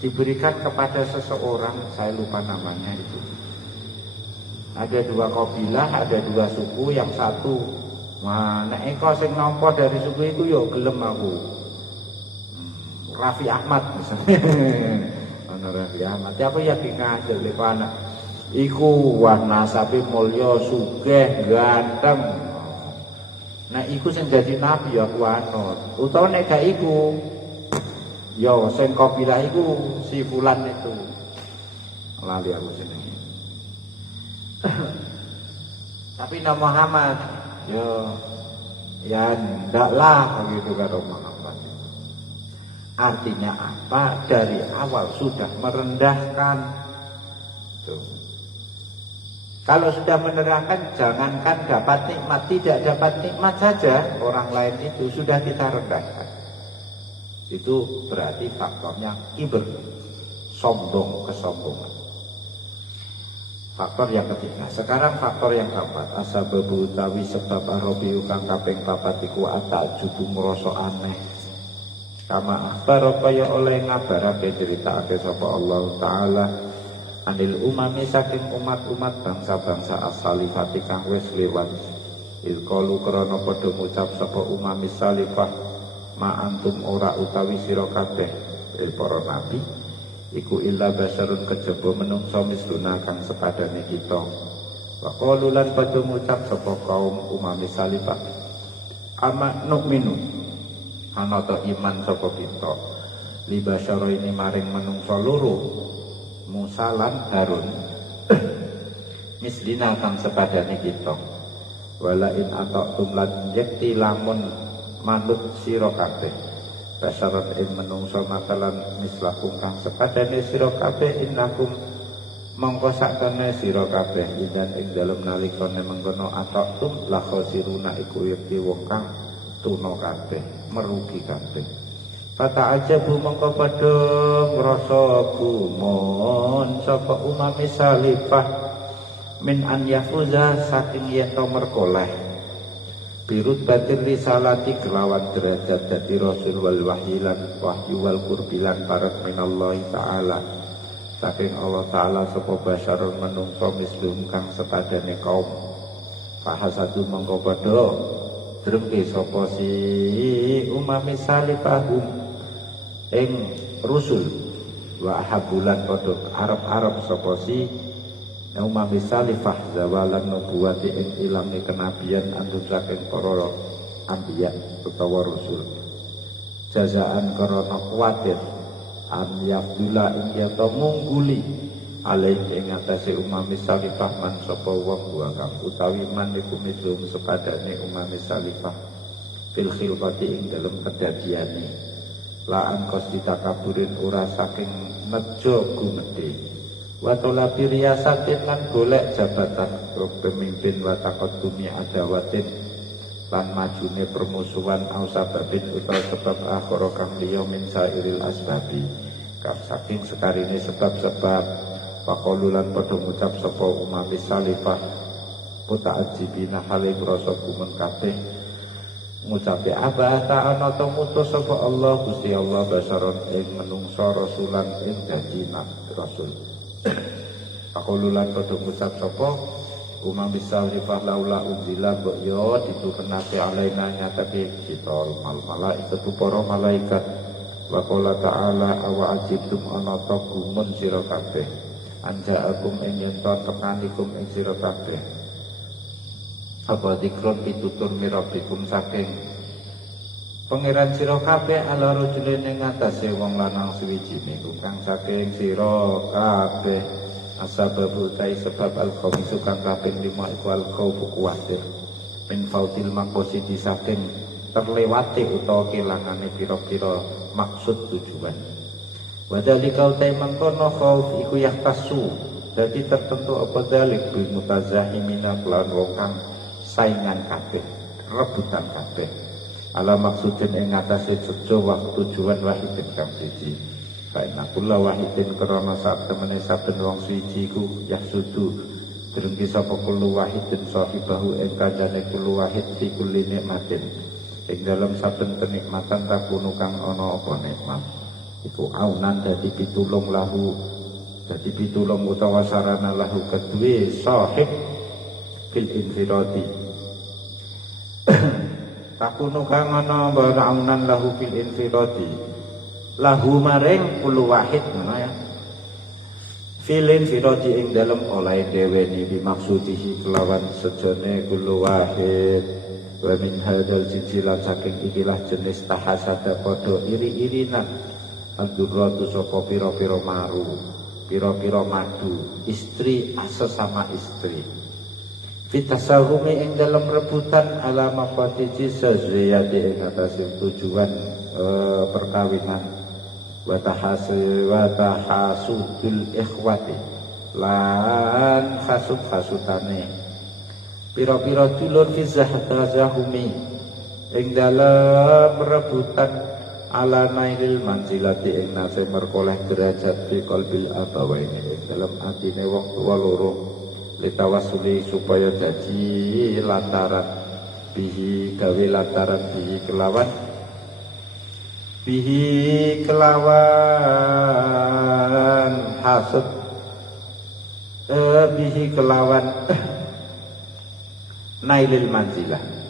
diberikan kepada seseorang, saya lupa namanya itu. Ada dua kabilah, ada dua suku, yang satu mana engkau sing nampa dari suku itu yo gelem aku. Raffi Ahmad misalnya. Ana Raffi Ahmad, apa ya ngajel le anak. Iku warna sapi mulya sugih ganteng. Nah iku sing dadi nabi ya aku anut. Utawa nek gak iku ya sing kabilah iku si fulan itu. Lali aku jenenge. Tapi nama Muhammad ya ndaklah begitu kata Muhammad. Artinya apa? Dari awal sudah merendahkan. Tuh. Kalau sudah menerangkan, jangankan dapat nikmat, tidak dapat nikmat saja, orang lain itu sudah kita rendahkan. Itu berarti faktornya kibr, sombong, kesombongan. Faktor yang ketiga. Sekarang faktor yang keempat, asababu utawi sebab arobiu kang kaping papat iku atajubu merasa aneh. Kama akhbar kaya oleh ngabarake critakake sapa Allah Ta'ala anil umami saking umat-umat bangsa-bangsa as-salifati kang wis liwat. Ilqalu krana padha ngucap sapa umami salifah ma antum ora utawi sira kabeh para nabi iku illa basarun kejaba menungso misluna kang sepadane kita. Wa qalu lan padha ngucap sapa kaum umami salifah ama nu'minu ana ta iman sapa kita li basyara ini maring menungso loro Musa lan Harun mislina kang sepadane kita. Wala in atatum lan yakti lamun manut sira kabeh basarat ing menungso matalan mislakum kang sepadane sira kabeh innakum mongko sakjane sira kabeh idan ing dalem nalikane mengkono atatum la khosiruna iku yakti wong kang tuna kabeh merugi kabeh. Kata aja bu mongko padha ngrasa gumun sapa umami salifah min an yafuza saking yen to merkoleh birut batin risalati kelawan derajat dadi rasul wal wahyilan wahyu wal qurbilan parat minallahi ta'ala saking Allah Ta'ala sapa basyarun menungso mislum kang sepadane kaum fahasadu mongko padha dremke sapa si umami salifahum ing rusul wa habulan padha arep-arep sapa si umami salifah zawalan nubuwati ing ilange kenabian antu saking para anbiya utawa rusul jazaan karena kuwatir an yafdula ing yata mungguli alaih ing atase umami salifah man sapa wong kang utawi man iku mitlum sepadane umami salifah fil khilqati ing dalem kedadiane laan kos ditakaburin ora saking nejo gumedhe wa tolabi riyasatin lan golek jabatan pemimpin wa taqaddumi adawatin lan majune permusuhan ausababin utawa sebab akhara kang liya min sairil asbabi kang saking sekarine sebab-sebab faqalu lan padha ngucap sapa umami salifah puta ajibina hale ngrasa gumun kabeh ngucapi apa ta'ana to mutus sapa Allah Gusti Allah basaron ing menungso rasulan ing dadi rasul. Pakululan padha ngucap sapa umam bisalifah laula unzila mbok yo diturunake alaina nyatake kita malaikatu para malaikat wa qala ta'ala awa ajibtum ana ta gumun sira kabeh anjaakum ing yen tekanikum ing sira kabeh apa dikron pitutur mirabikum saking Pangeran sira kabeh ala rajulin ing atase wong lanang suwijine kang saking sira kabeh asbabu tai sebab al-khamisu kang kaping 5 iku al-khaufu kuwate min fautil maqsidi saking terlewati utawa kelangane pira-pira maksud tujuan. Wadhalika utai mangkono khauf iku yahtasu dadi tertentu apa dalik bil mutazahimina lan wong kang saingan kabeh rebutan kabeh ala maksudin ing atase sejo waktu tujuan wahidin kang siji kaina kula wahidin karena sak temene saben wong siji iku yahsudu drengki sapa kulo wahidin sahibahu ing kancane kulo wahid fi kulli nikmatin ing dalam saben kenikmatan takunu kang ana apa nikmat iku aunan dadi pitulung lahu dadi pitulung utawa sarana lahu kedue sahib fil infiradi takunu kang ana baraunan lahu fil infiradi lahu maring kulo wahid ngono ya fil infiradi ing dalem oleh dhewe ni dimaksudihi kelawan sejane kulo wahid wa min hadzal jinsilan saking ikilah jenis tahasada padha iri-irinan al-durratu sapa pira-pira maru pira-pira madu istri sesama istri fitasarumi ing dalam rebutan ala maqatiji saziyati ing atas tujuan perkawinan wa tahasudul ikhwati lan hasud-hasutane pira-pira dulur fi zahumi ing dalam rebutan ala nailil manzilati ing nase merkoleh derajat fi qalbil abawaini ing dalam atine wong tua loro litawasuli supaya dadi lantaran bihi gawe lantaran bihi kelawan hasud bihi kelawan nailil manzilah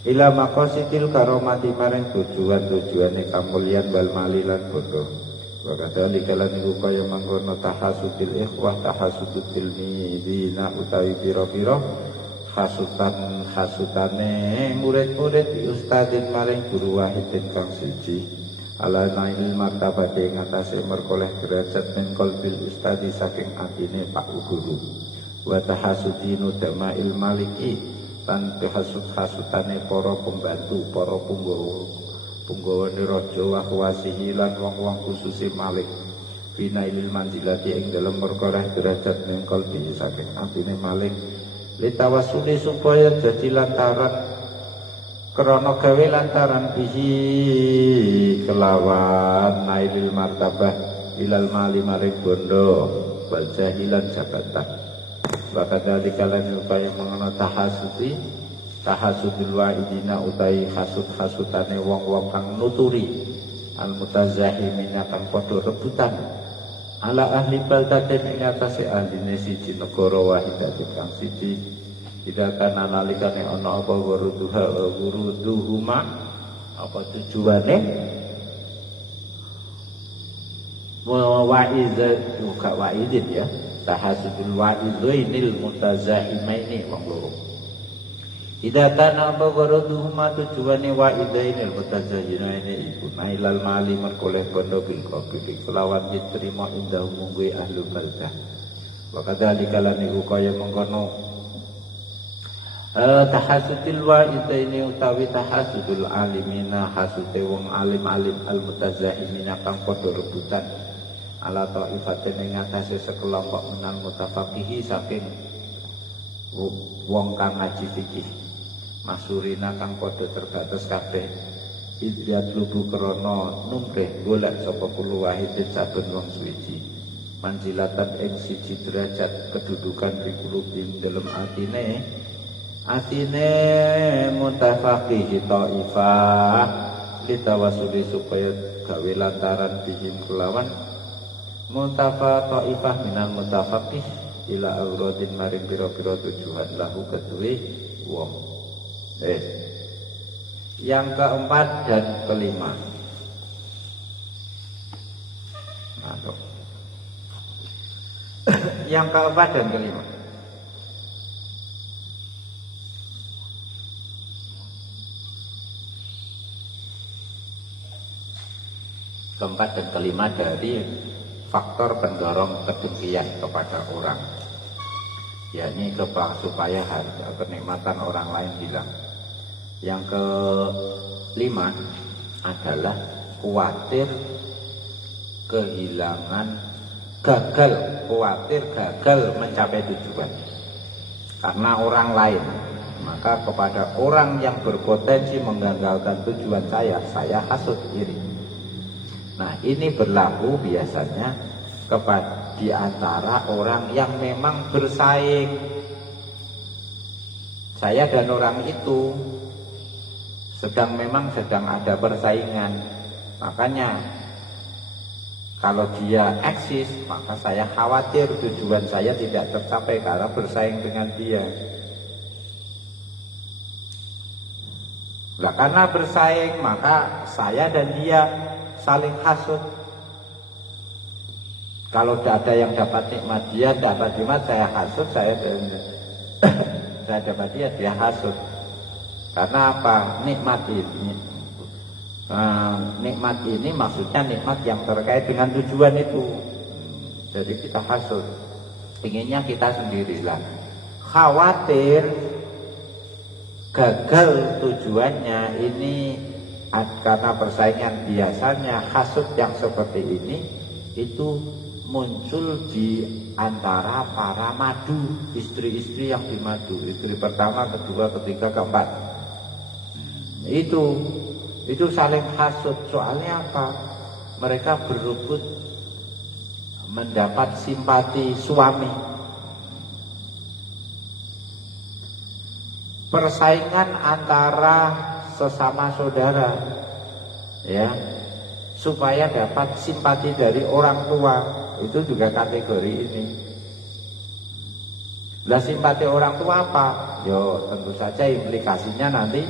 ila maqasidil karomati maring tujuan-tujuane kamulyan wal malilan bodoh wa kadzalika lan iku kaya mangkono tahasudil ikhwah tahasudul tilmidina utawi pira-pira hasutane murid-murid di ustadin maring guru wahidin kang siji ala nailil martabat ing atase merkoleh derajat min qalbil ustadi saking atine pak guru wa tahasudinu damail maliki lan hasut-hasutane para pembantu para punggawane raja wa khawasihi lan wong-wong khususi malik binailil manzilati ing dalem perkara derajat min qalbi saking atine malik litawasuli supaya dadi lantaran krana gawe lantaran bihi kelawan nailil martabah ilal mali maring bondo wal jahilan jabatan bakal dikalan upaya mengenai tahasudul wa'idina utai hasud-hasutane wong-wong kang nuturi al mutazahimina kang padha rebutan ala ahli baldatin ing atase ahline siji negara wahidatin kang siji tidak kana nalikane ana apa wuruduhuma apa tujuane wa'idin ya tahasudul wa'idainil mutazahimaini wong loro ida kana apa garaduhuma tujuane wa'idainil mutazahimaini iku nailal mali merkoleh bondo bil qabili kelawan diterima indah mungguhe ahli baldah wa kadzalika lan iku kaya mengkono tahasudul wa'idaini utawi tahasudul alimina hasude wong alim-alim al mutazahimina kang padha rebutan ala ta'ifatin ing atase sekelompok menal mutafaqihi saking wong kang ngaji fikih masurina kang padha terbatas kabeh idrat lubu krana numrih golek sapa kulo wahidin saben wong suwiji manjilatan ing siji derajat kedudukan di kulubing dalam atine mutafaqihi ta'ifah litawasuli supaya gawe lantaran bihim kelawan mutafa ta'ifah minal mutafaqih ila auradin maring pira-pira tujuan lahu kedue wong. Yang keempat dan kelima. Yang keempat dan kelima. keempat dan kelima dari faktor pendorong kedengkian kepada orang, yakni supaya harga kenikmatan orang lain hilang. Yang kelima adalah khawatir gagal mencapai tujuan karena orang lain. Maka kepada orang yang berpotensi menggagalkan tujuan saya hasut iri. Nah, ini berlaku biasanya di antara orang yang memang bersaing. Saya dan orang itu sedang ada persaingan. Makanya kalau dia eksis, maka saya khawatir tujuan saya tidak tercapai karena bersaing dengan dia. Nah, karena bersaing, maka saya dan dia saling hasut. Kalau ada yang dapat nikmat, dia dapat nikmat, saya hasut, saya dapat dia hasut. Karena apa? Nikmat ini maksudnya nikmat yang terkait dengan tujuan itu. Jadi kita hasut, inginnya kita sendirilah. Khawatir gagal tujuannya ini karena persaingan. Biasanya hasut yang seperti ini itu muncul di antara para madu, istri-istri yang dimadu, istri pertama, kedua, ketiga, keempat. Itu saling hasut. Soalnya apa? Mereka berebut mendapat simpati suami. Persaingan antara sesama saudara, ya, supaya dapat simpati dari orang tua, itu juga kategori ini. Lah, simpati orang tua apa? Yo tentu saja implikasinya nanti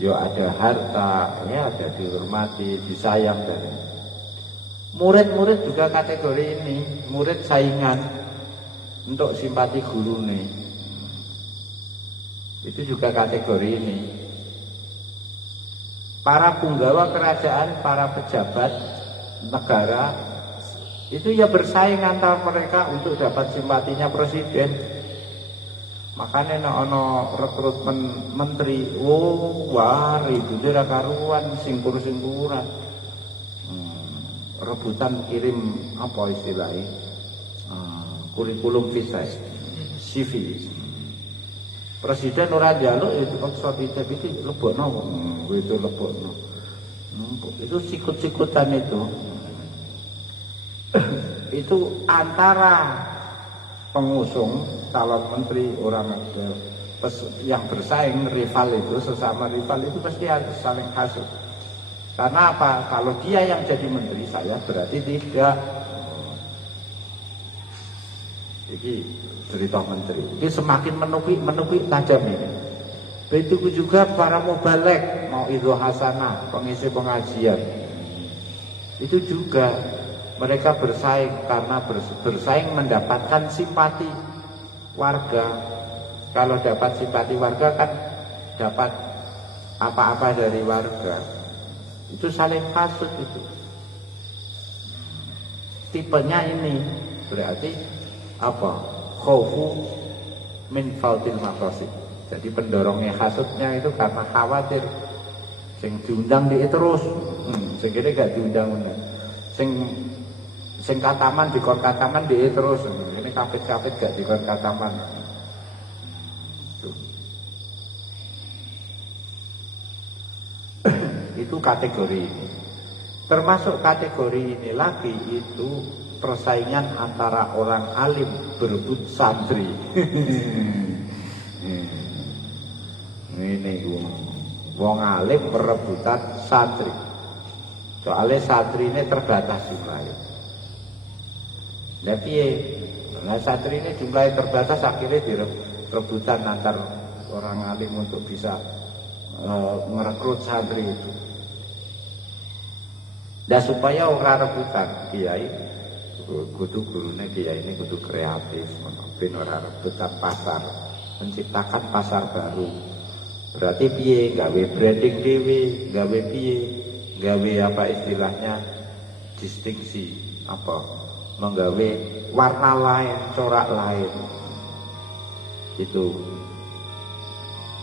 yo ada harta, ya, ada dihormati, disayang. Dan murid-murid juga kategori ini, murid saingan untuk simpati guru nih. Itu juga kategori ini. Para punggawa kerajaan, para pejabat negara itu ya bersaing antara mereka untuk dapat simpatinya presiden. Makanya ono rekrutmen menteri, wah ributnya ra karuan, singkur-singkuran. Rebutan kirim apa istilahnya? Kurikulum vitae, CV. Presiden ora njaluk itu kok itu lebokno, itu lebokno. Itu sikut-sikutan itu. Itu antara pengusung calon menteri, orang yang bersaing, rival itu, sesama rival itu pasti harus saling hasut. Karena apa? Kalau dia yang jadi menteri, saya berarti tidak. Jadi cerita menteri ini semakin menukik tajam ini. Begitu juga para mubalek, mau itu hasanah, pengisi pengajian, itu juga mereka bersaing karena bersaing mendapatkan simpati warga. Kalau dapat simpati warga kan dapat apa-apa dari warga. Itu saling hasut itu. Tipenya ini berarti apa? Khaufu min fautil maqasid. Jadi pendorongnya hasutnya itu karena khawatir sing diundang di terus, sing kene gak diundang. Sing kataman dikon kataman di terus. Ini kapit-kapit gak dikon kataman. Itu kategori ini. Termasuk kategori ini lagi itu persaingan antara orang alim berebut santri. Ini wong alim perebutan santri. Soalnya santri ini terbatas jumlahnya. Nah, santri ini jumlahnya terbatas, akhirnya direbutan antar orang alim untuk bisa merekrut santri itu. Dan supaya orang rebutan kiai, kudu gurune kiai ini kudu kreatif, ben ora rebutan pasar, menciptakan pasar baru. Berarti piye gawe branding dhewe, gawe piye, gawe apa istilahnya distingsi apa menggawe warna lain, corak lain. Itu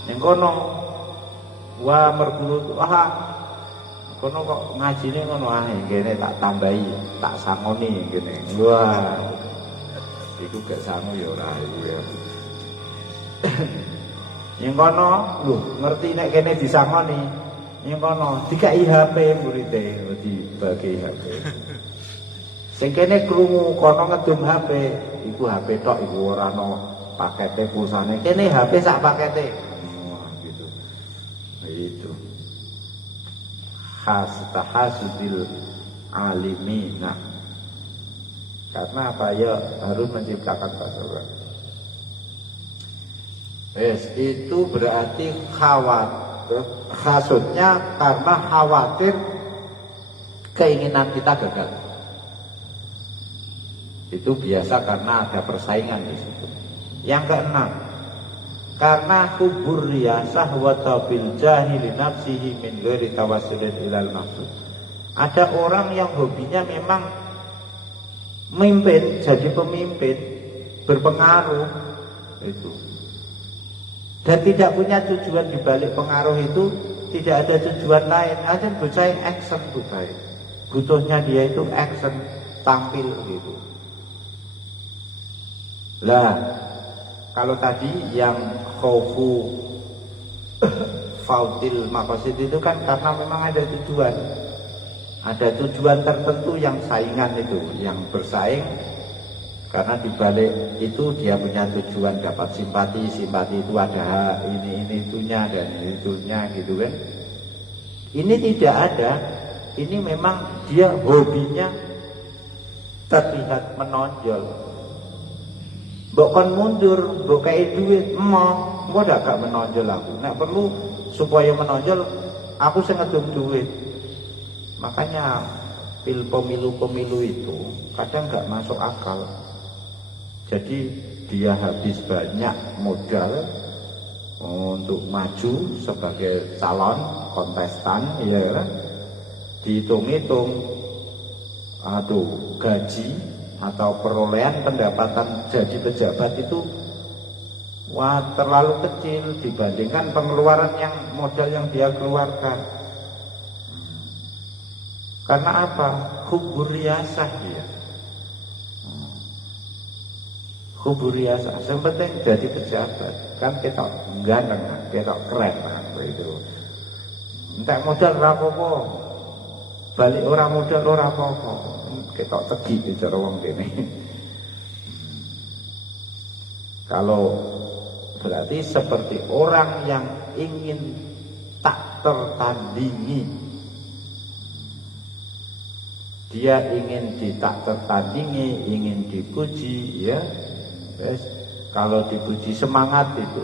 yang kono wah merguru kono kok ngajine ngono ae kene tak tambahi tak sangoni kene wah iku gak sangu ya ora iku ya yang kono lho ngerti nek kene disangoni yang kono dikai HP murite dibagi HP sing kene krungu kono ngedum HP iku HP tok iku ora ono pakete pulsane kene HP sak pakete gitu itu tahasudil alimina karena apa ya harus menciptakan pasal itu berarti khawatir hasudnya karena khawatir keinginan kita gagal itu biasa karena ada persaingan di situ. Yang keenam, karena hubur riyasah wa tabil jahili nafsihi min ghairi tawassulin ilal maksud. Ada orang yang hobinya memang memimpin, jadi pemimpin, berpengaruh itu. Dan tidak punya tujuan di balik pengaruh itu, tidak ada tujuan lain. Ada bocah action bukan. Butuhnya dia itu action, tampil gitu. Lah kalau tadi yang khaufu fautil maqasid itu kan karena memang ada tujuan. Ada tujuan tertentu yang saingan itu, yang bersaing karena dibalik itu dia punya tujuan dapat simpati itu ada ini itunya dan itunya gitu kan. Ini tidak ada. Ini memang dia hobinya terlihat menonjol. Mbok kon mundur, mbok kayak duit, mbok gak menonjol aku. Nek perlu supaya menonjol, aku sing ngedum duit. Makanya pemilu itu kadang gak masuk akal. Jadi dia habis banyak modal untuk maju sebagai calon kontestan, ya kan? Dihitung-hitung, gaji atau perolehan pendapatan jadi pejabat itu terlalu kecil dibandingkan pengeluaran yang modal yang dia keluarkan. Karena apa? Hubur riyasah dia. Hubur riyasah. Yang penting jadi pejabat. Kan kita ganteng, kita keren itu. Entek modal ora apa-apa. Balik orang modal ora apa-apa. Kita tegi cara wong kene. Kalau berarti seperti orang yang ingin tak tertandingi, dia ingin tak tertandingi, ingin dipuji, ya. Wes, kalau dipuji semangat itu.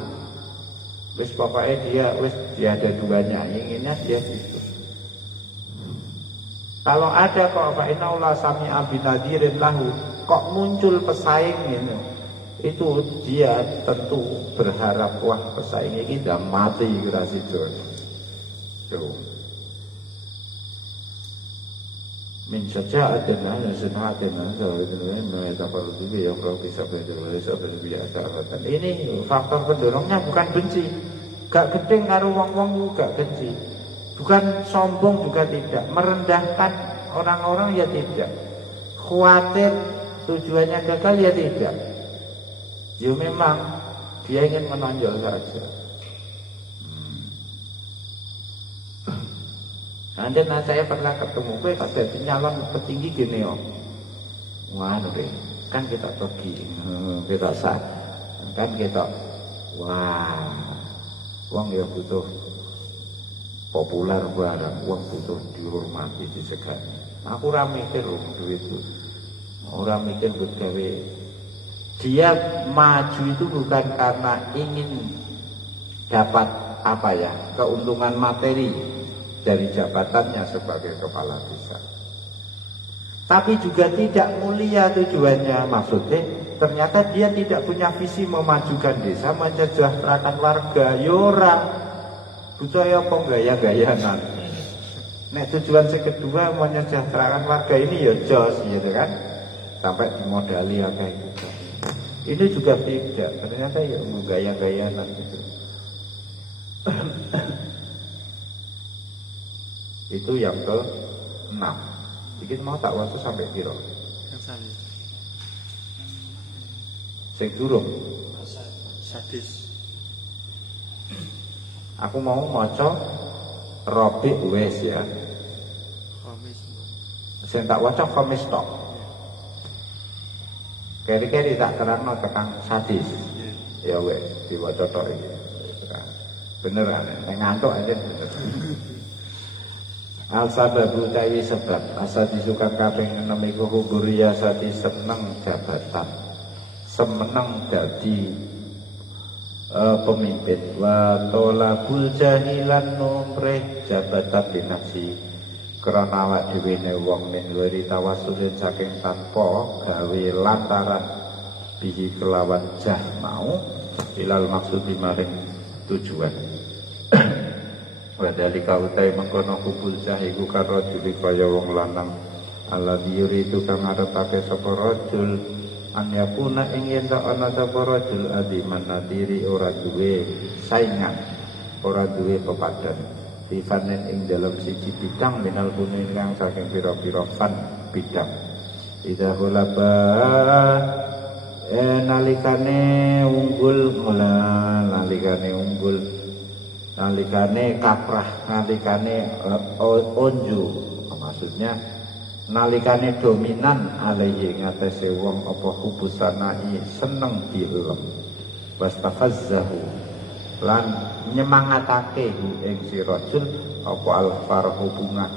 Wes pokoknya dia ada duanya, inginnya dia itu. Kalau ada kok Pak Innaullah sami'a binadirin lahu, kok muncul pesaing ini, itu dia tentu berharap wah pesaing ini dah mati kira situ. Min syaja'atin ala sunhatin ini faktor pendorongnya bukan benci, gak gedeng karo wong-wong gak benci. Bukan sombong juga tidak, merendahkan orang-orang ya tidak, khawatir tujuannya gagal ya tidak. Ya memang dia ingin menonjol saja. Dan saya pernah ketemu, kok jadi nyalon petinggi gini om. Wah, kan kita pergi, kita sah, kan kita, wah, uang ya butuh populer barang, uang butuh dihormati, disegani. Aku ora mikir duit itu, orang mikir buat gawe. Dia maju itu bukan karena ingin dapat apa ya, keuntungan materi dari jabatannya sebagai kepala desa. Tapi juga tidak mulia tujuannya, maksudnya ternyata dia tidak punya visi memajukan desa, mensejahterakan warga. Yorang butuh apa gaya-gayanan. Nek tujuan yang kedua menyejahterakan warga ini ya jos gitu kan, sampai dimodali kayak gitu. Ini juga tidak, ternyata ya gaya-gayaan gitu. Itu yang ke-6. Bikin mau tak waktu sampai kira. Sing durung sadis. aku mau maca Rabi wis ya. Komis. Sing tak waca Khamis tok. Keri-keri tak terangno tekan sadis. Ya wes diwaca tok iki. Bener kan? Nek ngantuk aja bener. Al sababu tawi sebab asa disukan kaping 6 iku huburiya sati seneng jabatan. Semeneng dadi pemimpin wa tolabul jahilan numreh jabatan binafsi karena awak dhewe ne wong min wiri tawasulin saking tanpa gawe lantaran bihi kelawan jah mau ilal maksud maring tujuan. Wadali kautai mengkono kubul jah iku karo juli kaya wong lanang ala diuri itu kang arepake sapa rajul an yakuna ingin tak ana sapa rajul adiman nadiri ora duwe saingan ora duwe pepadan tifanen ing dalam siji bidang minal kuning kang saking pira-pira fan bidang ida hulaba nalikane unggul nalikane kaprah nalikane onju maksudnya nalikane dominan alaihi ngatese wong apa hubusanai seneng dielem wastafazzahu lan nyemangatake ing si rajul apa al-farhu bunga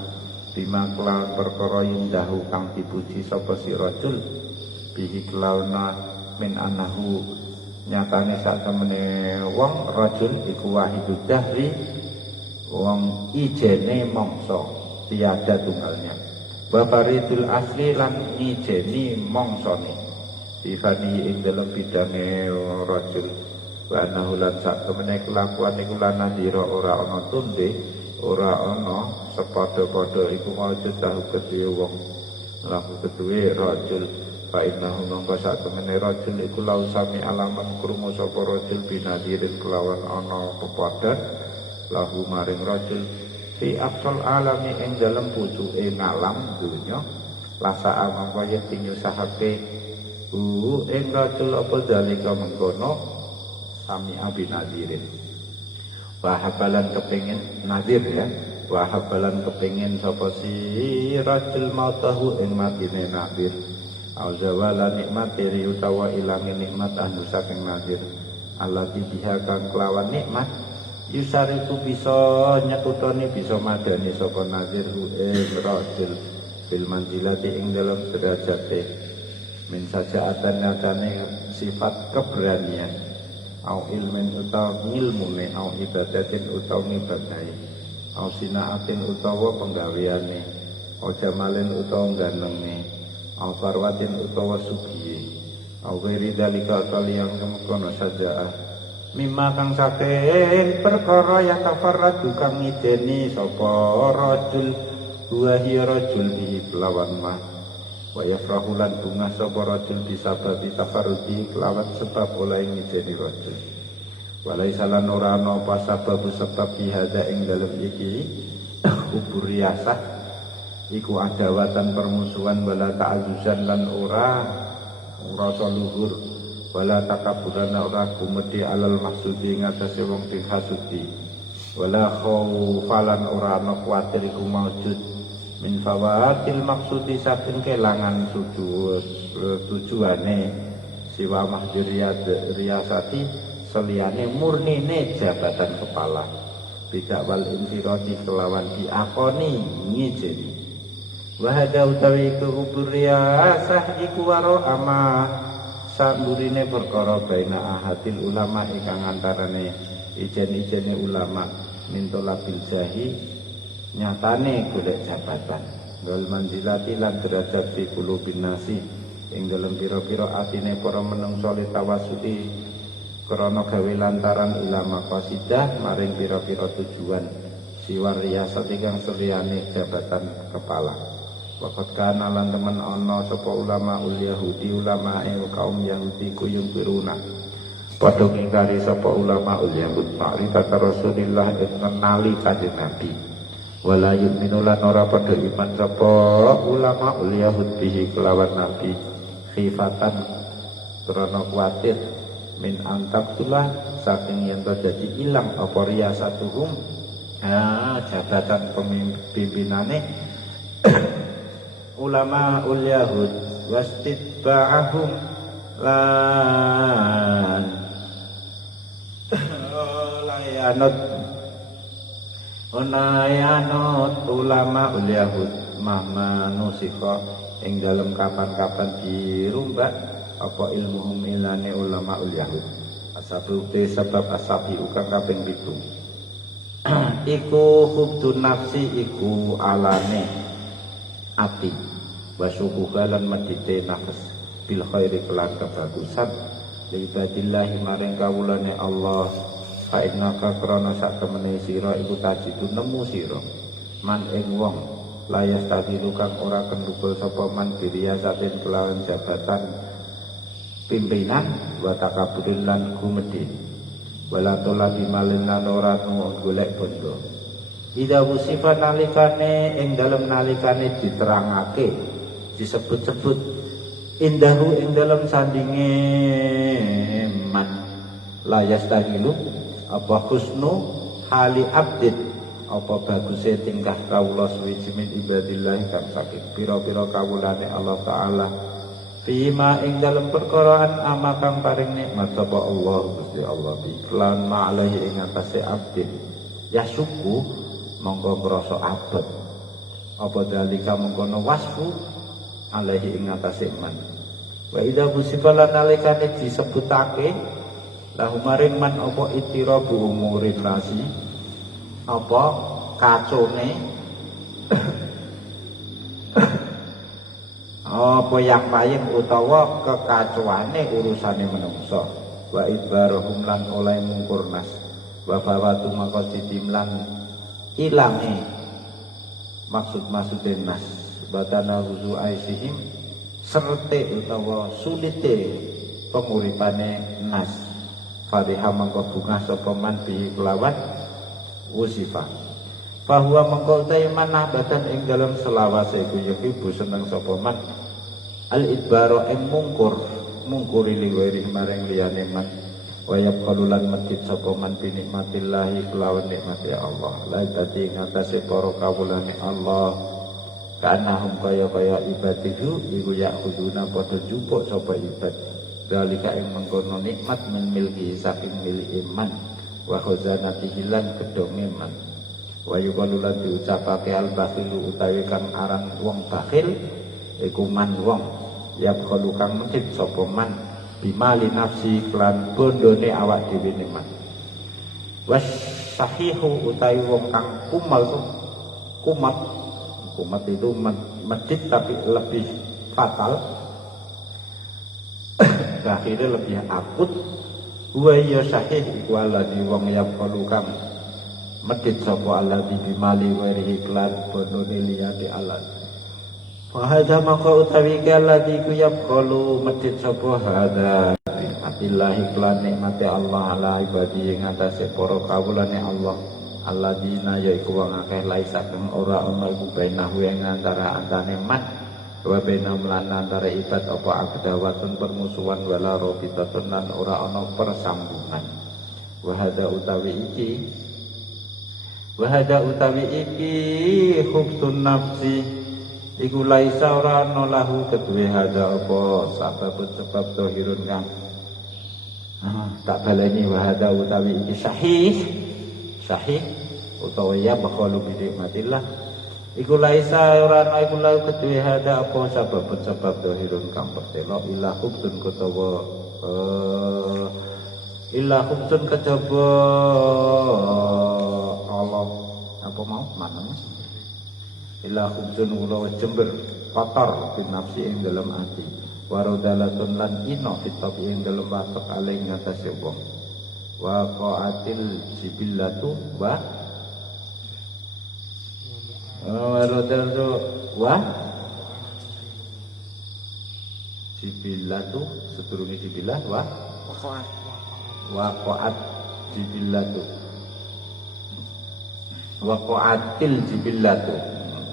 bima kelawan perkara indahu kang dipuji sapa si rajul bihi kelawana min anahu nyatane sak temene wong rajul iku wahidud dahri wong ijene mangsa tiada tunggalnya babaridul asli lan ijeni mongsone difani ing dalam bidange rajul wa nahulan sak temene kelakuan iku lan nadira ora ana tunde ora ana sepadha-padha iku wajud tahu kedue wong laku kedue rajul fa innahu mongko sak temene rajul iku lau sami alaman krungu sapa rajul binadirin kelawan ana pepadhan lahu maring rajul fi afsal alami ing dalem pucuke ngalam dunya lasa mongko yen nyusahake ing rajul apa dalika mengkono sami abinadirin wahabalan kepengin nadir ya wahabalan kepengin sapa si rajul mautahu ing matine nadir auzawala nikmati utawa ilangi nikmat anu saking nadir allati biha kang kelawan nikmat yusariku bisa nyekutoni bisa madani sapa nadir ing rajul bil manzilati ing dalam derajate min sajaatan nyatane sifat keberanian au ilmin utawa ngilmune au ibadatin utawa ngibadahi au sinaatin utawa penggaweane au jamalin utawa ganenge au farwatin utawa sugiye au wiri dalika kaliyan kemono saja mimma kang saking perkara yang tafarradu kang ngideni sapa rajul wa hiya rajul bi lawan mah wa yafrahulan bunga sapa rajul bisa babi tafarrudi kelawan sebab oleh ngideni rajul walai salan ora ana apa sebab bihada ing dalem iki kuburiasah iku adawatan permusuhan wala ta'azuzan lan ora rasa luhur wala takaburan ora gumedi alal maksudi ngatasi wong sing hasudi wala khaufalan ora ana kuwatir iku maujud min fawatil maksudi saking kelangan tujuane siwa mahdiriyat riyasati seliyane murnine jabatan kepala tidak wal infirati kelawan diakoni ngijeni wahada utawi iku huburiasah iku waro ama samburine perkara baina ahadil ulama ingkang antarane ijen-ijene ulama mintola bil jahi nyatane golek jabatan wal manzilati lan derajat fi qulubin nasi ing dalem pira-pira atine para menungso li tawassuti krana gawe lantaran ulama qasidah maring pira-pira tujuan siwar riyasati kang seliyane jabatan kepala. Waqat kana lan temen ana sapa ulama ul Yahudi ulama kaum Yahudi kuyung piruna. Padha ngingkari sapa ulama ul Yahud ma'rifat Rasulillah nali kanjeng Nabi. Wala yu'minu lan ora padha iman sapa ulama ul Yahud bihi kelawan Nabi khifatan krana kuwatir min antabtulah saking yen terjadi ilang apa riyasatuhum jabatan pemimpinane ulama ul Yahud wastitba'ahum lan layanot ulama ul Yahud mahma nusikha ing dalem kapan-kapan dirumbak apa ilmuhum ilane ulama ul Yahud asabute sebab asabi ukang kaping 7 iku hubdun nafsi iku alane ati wasubuha lan medite nafas bil khairi kelan kebagusan lillahi maring kawulane Allah fa innaka krana sak temene sira iku tajidu nemu sira man ing wong layas tadilu kang ora kendukul sapa man biriyasatin kelawan jabatan pimpinan wa takaburin lan gumedhe wala tolabi malin lan ora golek bondo ida wusifa nalikane ing dalem nalikane diterangake disebut-sebut indahu ing dalem sandinge man layas tadilu apa husnu hali abdid apa bagusnya tingkah kawula suwiji min ibadillah kang saking pira-pira kawulane Allah Ta'ala fima ing dalem perkaraan ama kang paring nikmat sapa Allah Gusti Allah iklan ma'alahi ing atase abdin ya suku mongko krasa abot apa dalika mengkono wasfu alaihi ing atase man wa idza busifalan nalikane disebutake lahu maring man apa itirabu umurin nasi apa kacone apa yang payeng utawa kekacauane urusane menungso wa idbarahum lan oleh mungkurnas wa bawatu maqasidim lan ilange maksud-maksudin nas badana wuzu aisihim serte utawa sulite penguripane nas fariha mangko bungah sapa man bi kelawan wusifah bahwa mengko manah badan ing dalam selawase iku yuhibu seneng sapa man al idbaro ing mungkuri liwiri maring liyane man wayab kalulan medhit sapa man bi nikmatillahi kelawan nikmati Allah la dadi ngatasé para kawulane Allah kanahum kaya ibadihu iku yakuduna padha jupuk sapa ibad dalika ing mengkono nikmat min milki saking milik iman wa khazanatihi lan gedhonge man wa yuqalulan diucapake al-bakhilu utawi kang aran wong bakhil iku man wong ya bakhalu kang medhit sapa man bimali nafsi lan bondone awak dhewe man was sahihu utawi wong kang kumat itu medhit tapi lebih fatal akhirnya lebih akut wa ya sahih iku alladhi wong yaqulu kang medhit sapa alladhi bimali wairihi klan bonone liyane Allah fa hadza maka utawi alladhi ku yaqulu medhit sapa hadza billahi klan nikmate Allah ala ibadi ing atase para kawulane Allah alladzina yaiku wong akeh laisa kang ora ana iku bainahu ing antara antane man wa bainahum lan antara ibad apa akdawatun permusuhan wala robitatun lan ora ana persambungan wa hadza utawi iki hubsun nafsi iku laisa ora ana lahu kedue hadza apa sebab dohirun kang tak baleni wa hadza utawi iki sahih utawa ya bakhalu bi nikmatillah iku laisa ora ana iku lahu kedue hada apa sebab dohirun kang pertelo illa hubsun ketawa illa hubsun kejaba Allah apa mau maneng illa hubsun ulawa jember kotor di nafsi ing dalam hati warodalatun lan ino fitabi ing dalam watak alai ngatasi wong wa qaatil jibillatu wa Warotel wa jibillatu sedurunge jibillah wa Waqa'at. waqa'at jibillatu waqa'atil jibillatu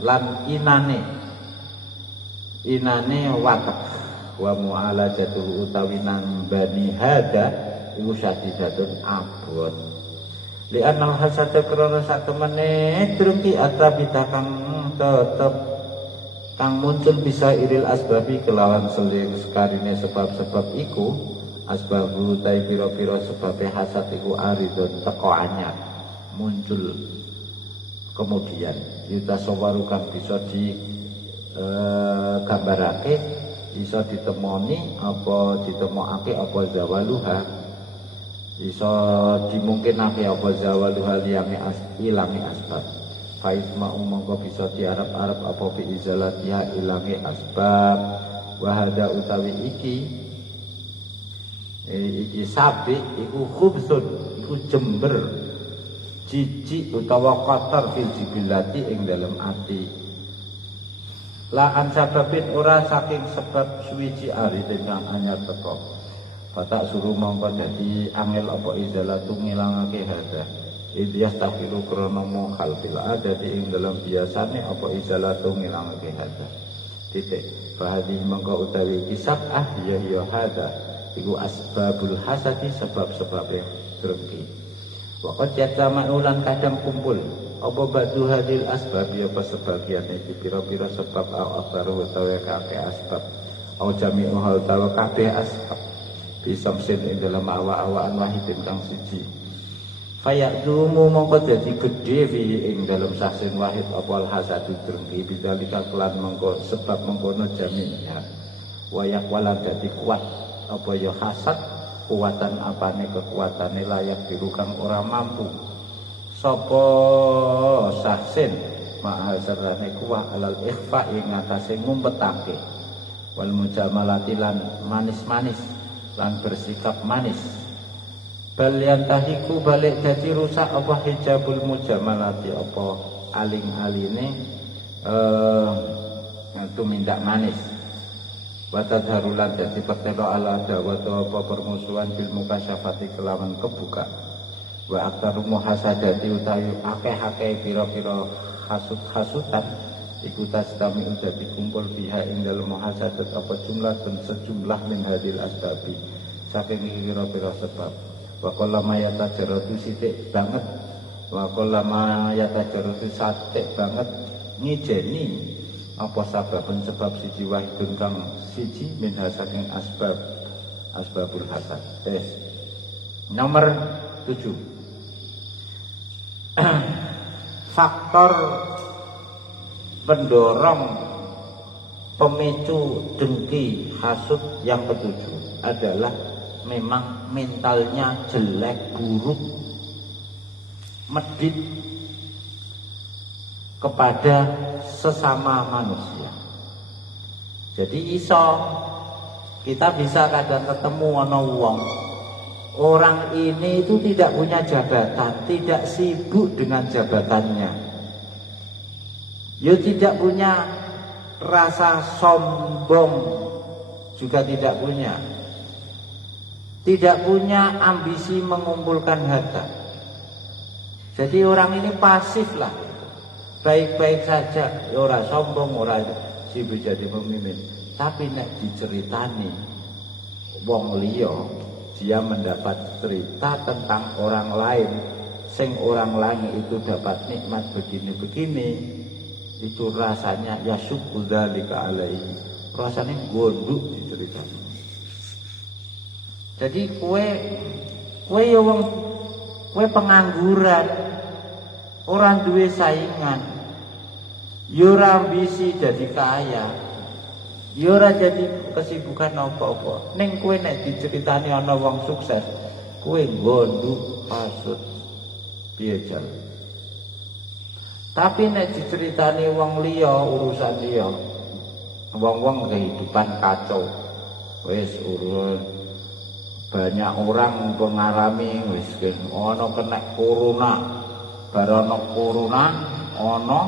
lan inane watak wa mu'alajatuhu utawi nang bani hada iku sadidatun abot li anal hasada krana sak temene drengki atabita kang tetep kang muncul bisa iril asbabi kelawan sekarine sebab-sebab iku asbabu tai pira-pira sebabe hasad iku aridun teko anyar muncul kemudian yuta sawaru kang bisa di gambarake iso ditemoni apa ditemokake apa zawaluha iso dimungkinake apa zawaluha ilangi asbab faizma mongko bisa diarep-arep apa bi izalatiha ilangi asbab wahada utawi iki sabi iku khubsun iku jember jijik utawa kotor fil jibillati ing dalem ati la an sababin ora saking sebab suwiji ari dengan anyar teko patak suruh mongko dadi angel apa izalatu ngilangake hada idyas tahilu krono mukhal fil adati ing dalam biasane apa izalatu ngilangake hada titik bahadi mongko utawi kisah ya hada iku asbabul hasadi sebab-sebab yang drengki waqad jatama ulan kadang kumpul apa ba'du hadil asbab ya apa sebagian iki pira-pira sebab au akbaru utawa kabeh asbab au jami'uha utawa kabeh asbab bisamsin ing dalam awa-awaan wahidin kang siji fayakdumu mongko dadi gedhe fi ing dalam saksin wahid apa al hasadu drengki bidzalika kelan mongko sebab mengkono jami'nya wayak walan dadi kuat apa ya hasad kuwatan apane kekuatane layak diru kang ora mampu sapa sahsin ma'asarane kuwah alal ikhfa ing atase ngumpetake wal mujamalati lan manis-manis lan bersikap manis bal yantahiku balik dadi rusak apa hijabul mujamalati apa aling-aline tumindak manis watad harulan dadi pertelo ala dawat apa permusuhan bil mukasyafati kelawan kebuka wa aktaru muhasadati utawi akeh-akeh pira-pira hasud-hasutan iku tasdami dadi kumpul biha ing dalem muhasadat apa jumlah dan sejumlah min hadil asbabi saking pira-pira sebab wa qallama yatajarratu sithik banget wa qallama yatajarratu sathik banget ngijeni apa sebab siji wahidun kang siji min saking asbabul hasad nomor 7 faktor pendorong pemicu dengki hasud yang ketujuh adalah memang mentalnya jelek buruk medit kepada sesama manusia. Jadi iso kita bisa kadang ketemu ana wong orang ini itu tidak punya jabatan, tidak sibuk dengan jabatannya. Ya tidak punya rasa sombong, juga tidak punya. Tidak punya ambisi mengumpulkan harta. Jadi orang ini pasif lah. Baik-baik saja, ya ora sombong, ora sibuk jadi pemimpin. Tapi nek diceritani wong liya dia mendapat cerita tentang orang lain sing orang lain itu dapat nikmat begini-begini itu rasanya ya syukur dzalika alaihi rasanya gonduk diceritakan. Jadi kue ya wong kue pengangguran orang duwe saingan ya ora ambisi jadi kaya ya ora jadi kesibukan apa-apa. Ning kowe nek diceritani ana wong sukses, kowe nggondu pasut piye jan. Tapi nek diceritani wong liya urusan liya, wong-wong kehidupan kacau. Wis urun banyak orang mengalami wis ana kena corona. Bar ana corona ana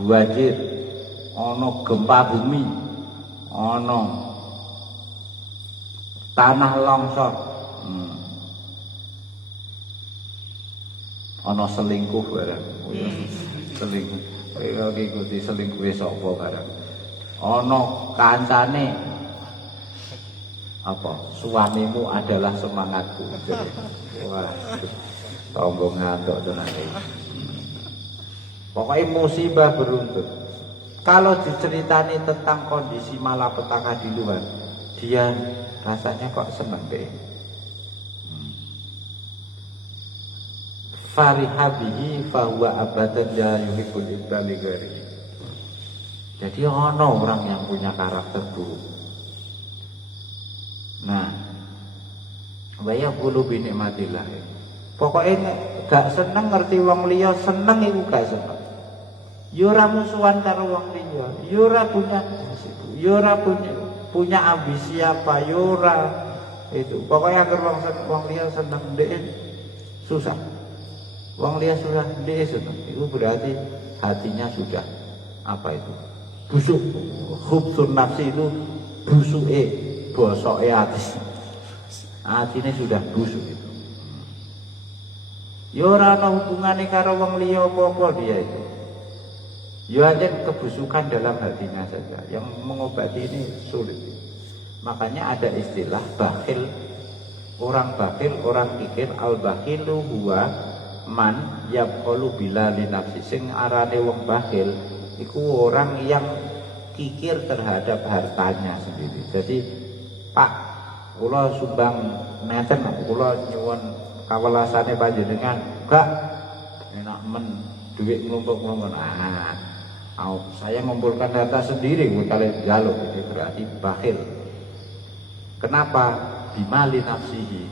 banjir, ana gempa bumi, ana tanah longsor, ana selingkuh barang. Selingkuh. Kowe ikuti selingkuhe sapa barang. Ana kancane apa? Suamimu adalah semangatku. Wah. Tonggo ngantuk tenan iki. Pokoknya musibah beruntun. Kalau diceritani tentang kondisi malapetaka di luar, dia rasanya kok seneng deh. Fariha bihi fahuwa abadan la yuhibbul ibtali ghairi. Jadi ono orang yang punya karakter buruk. Nah, wa yaqulu bi nikmatillah. Pokoknya gak seneng ngerti wong liya seneng iku gak seneng. Yo ora musuhan karo wong liya, yo ora punya ambisi apa, yo ora itu. Pokoknya agar wong liya seneng ndek susah. Wong liya susah ndek seneng. Itu berarti hatinya sudah apa itu? Busuk. Khubsun nafsi itu busuke bosoke hati. Hatinya sudah busuk itu. Ya ora ana hubungane karo wong liya apa-apa dia itu. Ya hanya kebusukan dalam hatinya saja. Yang mengobati ini sulit. Makanya ada istilah bakhil. Orang bakhil, orang kikir, al-bakhilu huwa man yabkhulu bila li nafsi. Sing arane wong bakhil iku orang yang kikir terhadap hartanya sendiri. Jadi, Pak, kula sumbang neten, kula nyuwun kawelasane panjenengan, gak enak men duit nglumpuk-nglumpuk. Saya ngumpulkan data sendiri kalian jaluk, itu berarti bakhil. Kenapa? Bimali nafsihi,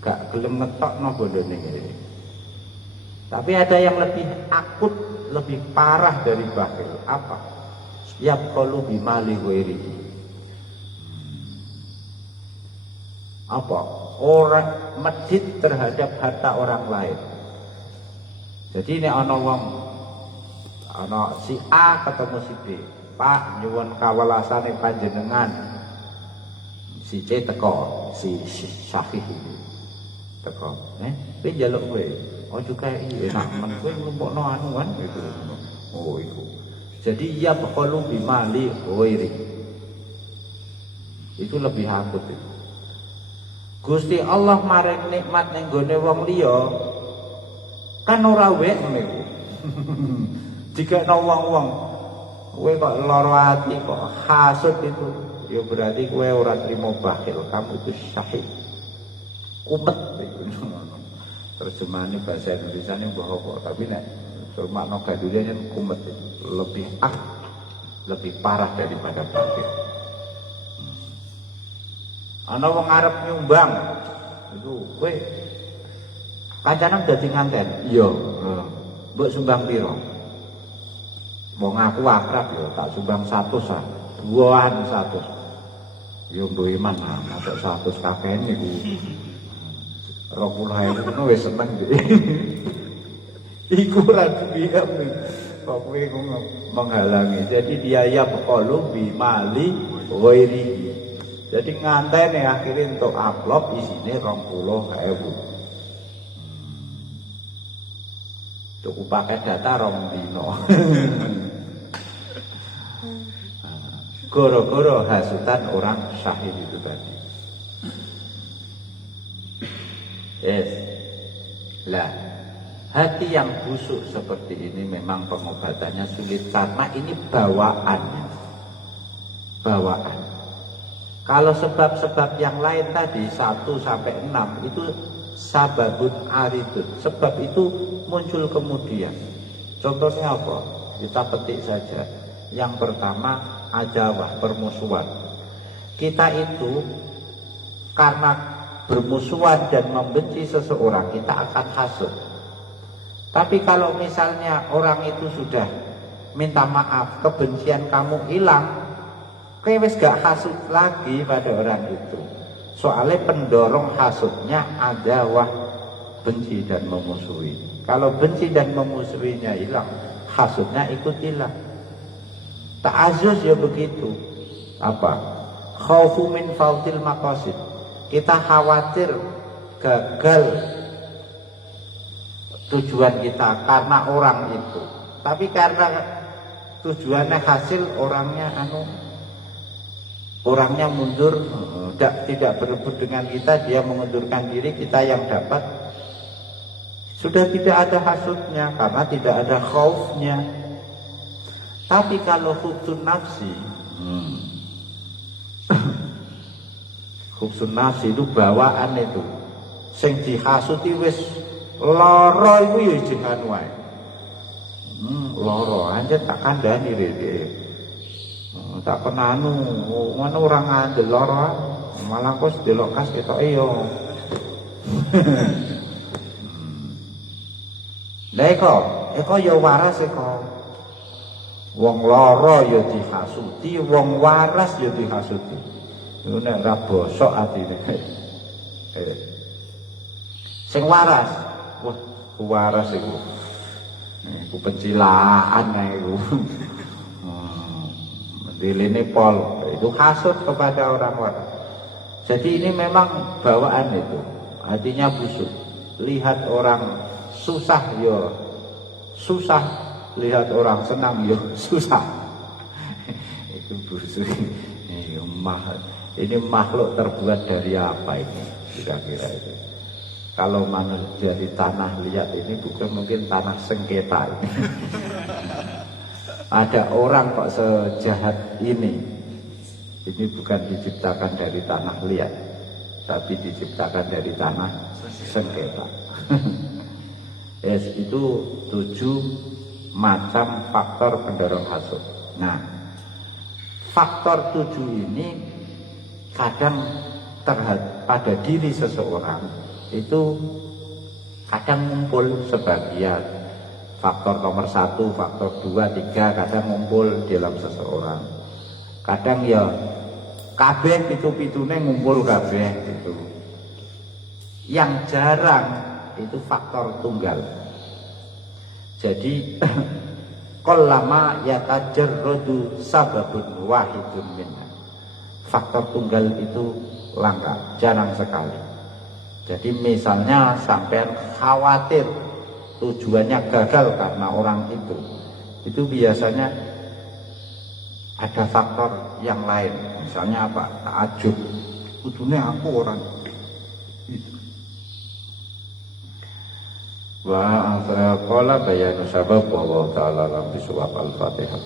gak gelem ngetokno bondone ngene. Tapi ada yang lebih akut, lebih parah dari bakhil. Apa? Yaqulu bimali ghairihi. Apa? Orang medit terhadap harta orang lain. Jadi ini ana wong, ana si A ketemu si B. Pak, nyuwun kawelasane panjenengan. Si C teko, si Syafih teko. Kowe njaluk kowe. Ojo kae enak men kowe nglumpukno anu kan gitu. Oh iku. Jadi ya baqalu bimali ghairi. Itu lebih akut itu. Gusti Allah maring nikmat ning gone wong liya kan ora wek ngene iku. Dikekno wong-wong kowe kok lara ati kok hasud itu, ya berarti kowe ora trimo bakhil, kamu itu syahid. Kumet itu. Terjemahannya bahasa Indonesia ini mbah apa, tapi nek makna gadulnya kumet itu lebih parah daripada bakhil. Ana wong arep nyumbang itu kowe kancanan dadi nganten. Iya, mbok sumbang piro? Wong aku akrab ya, tak sumbang 100 ah. Duaan 100. Ya mbok iman ah, matok 100 kabeh niku. 20.000 ngono wis seneng iki. Iku ora diam kok kowe menghalangi. Jadi dia ya baqalu bi mali ghairihi. Jadi ngantene akhirnya untuk upload isine 20.000. Cukup pakai data 2 dino. Goro-goro hasutan orang syahid itu tadi. Yes. Lah, hati yang busuk seperti ini memang pengobatannya sulit karena ini bawaannya. Bawaan. Kalau sebab-sebab yang lain tadi 1 sampai 6 itu sababun aridun. Sebab itu muncul kemudian. Contohnya apa? Kita petik saja. Yang pertama adawah, permusuhan. Kita itu karena bermusuhan dan membenci seseorang, kita akan hasud. Tapi kalau misalnya orang itu sudah minta maaf, kebencian kamu hilang, kowe wis gak hasud lagi pada orang itu. Soalnya pendorong hasudnya adawah, benci dan memusuhi. Kalau benci dan memusuhinya hilang, hasudnya ikutilah. Ta'azus ya begitu. Apa? Khaufu min fautil maqasid. Kita khawatir gagal tujuan kita karena orang itu. Tapi karena tujuannya hasil, orangnya mundur, tidak berebut dengan kita, dia mengundurkan diri, kita yang dapat. Sudah tidak ada hasudnya karena tidak ada khaufnya. Tapi kalau hubsun nafsi, hubsun nafsi itu bawaan itu. Sing dihasuti wis lara iku ya jenengan wae. Lara aja tak kandhani rene. Tak pernah ngono ora ngandel lara, malah kok delok kas ketoke yo. Lah eko ya waras eko. Wong lara ya dihasuti, wong waras ya dihasuti. Iku nek ora bosok atine. Sing waras, wah, waras iku. Iku pencilaan iku. Dilene pol, itu hasud kepada orang waras. Jadi ini memang bawaan itu, hatinya busuk. Lihat orang susah yo susah, lihat orang senang yo susah. Itu busuk. Ini makhluk terbuat dari apa ini kira-kira itu? Kalau manusia di tanah liat ini bukan mungkin tanah sengketa ini. Ada orang kok sejahat ini. Ini bukan diciptakan dari tanah liat, tapi diciptakan dari tanah sengketa. Itu 7 macam faktor pendorong hasud. Nah, faktor 7 ini kadang pada diri seseorang itu kadang ngumpul sebagian. Faktor nomor 1, faktor 2, 3 kadang ngumpul dalam seseorang. Kadang ya kabeh pitu-pitune ngumpul kabeh gitu. Yang jarang itu faktor tunggal. Jadi qallama yatajarradu sababun wahidun minna. Faktor tunggal itu langka, jarang sekali. Jadi misalnya sampean khawatir tujuannya gagal karena orang itu biasanya ada faktor yang lain. Misalnya apa? Ta'ajub. Kudune aku orang itu. Wa qala bayanu sabab wa ta'ala lam bisawab al-Fatihah.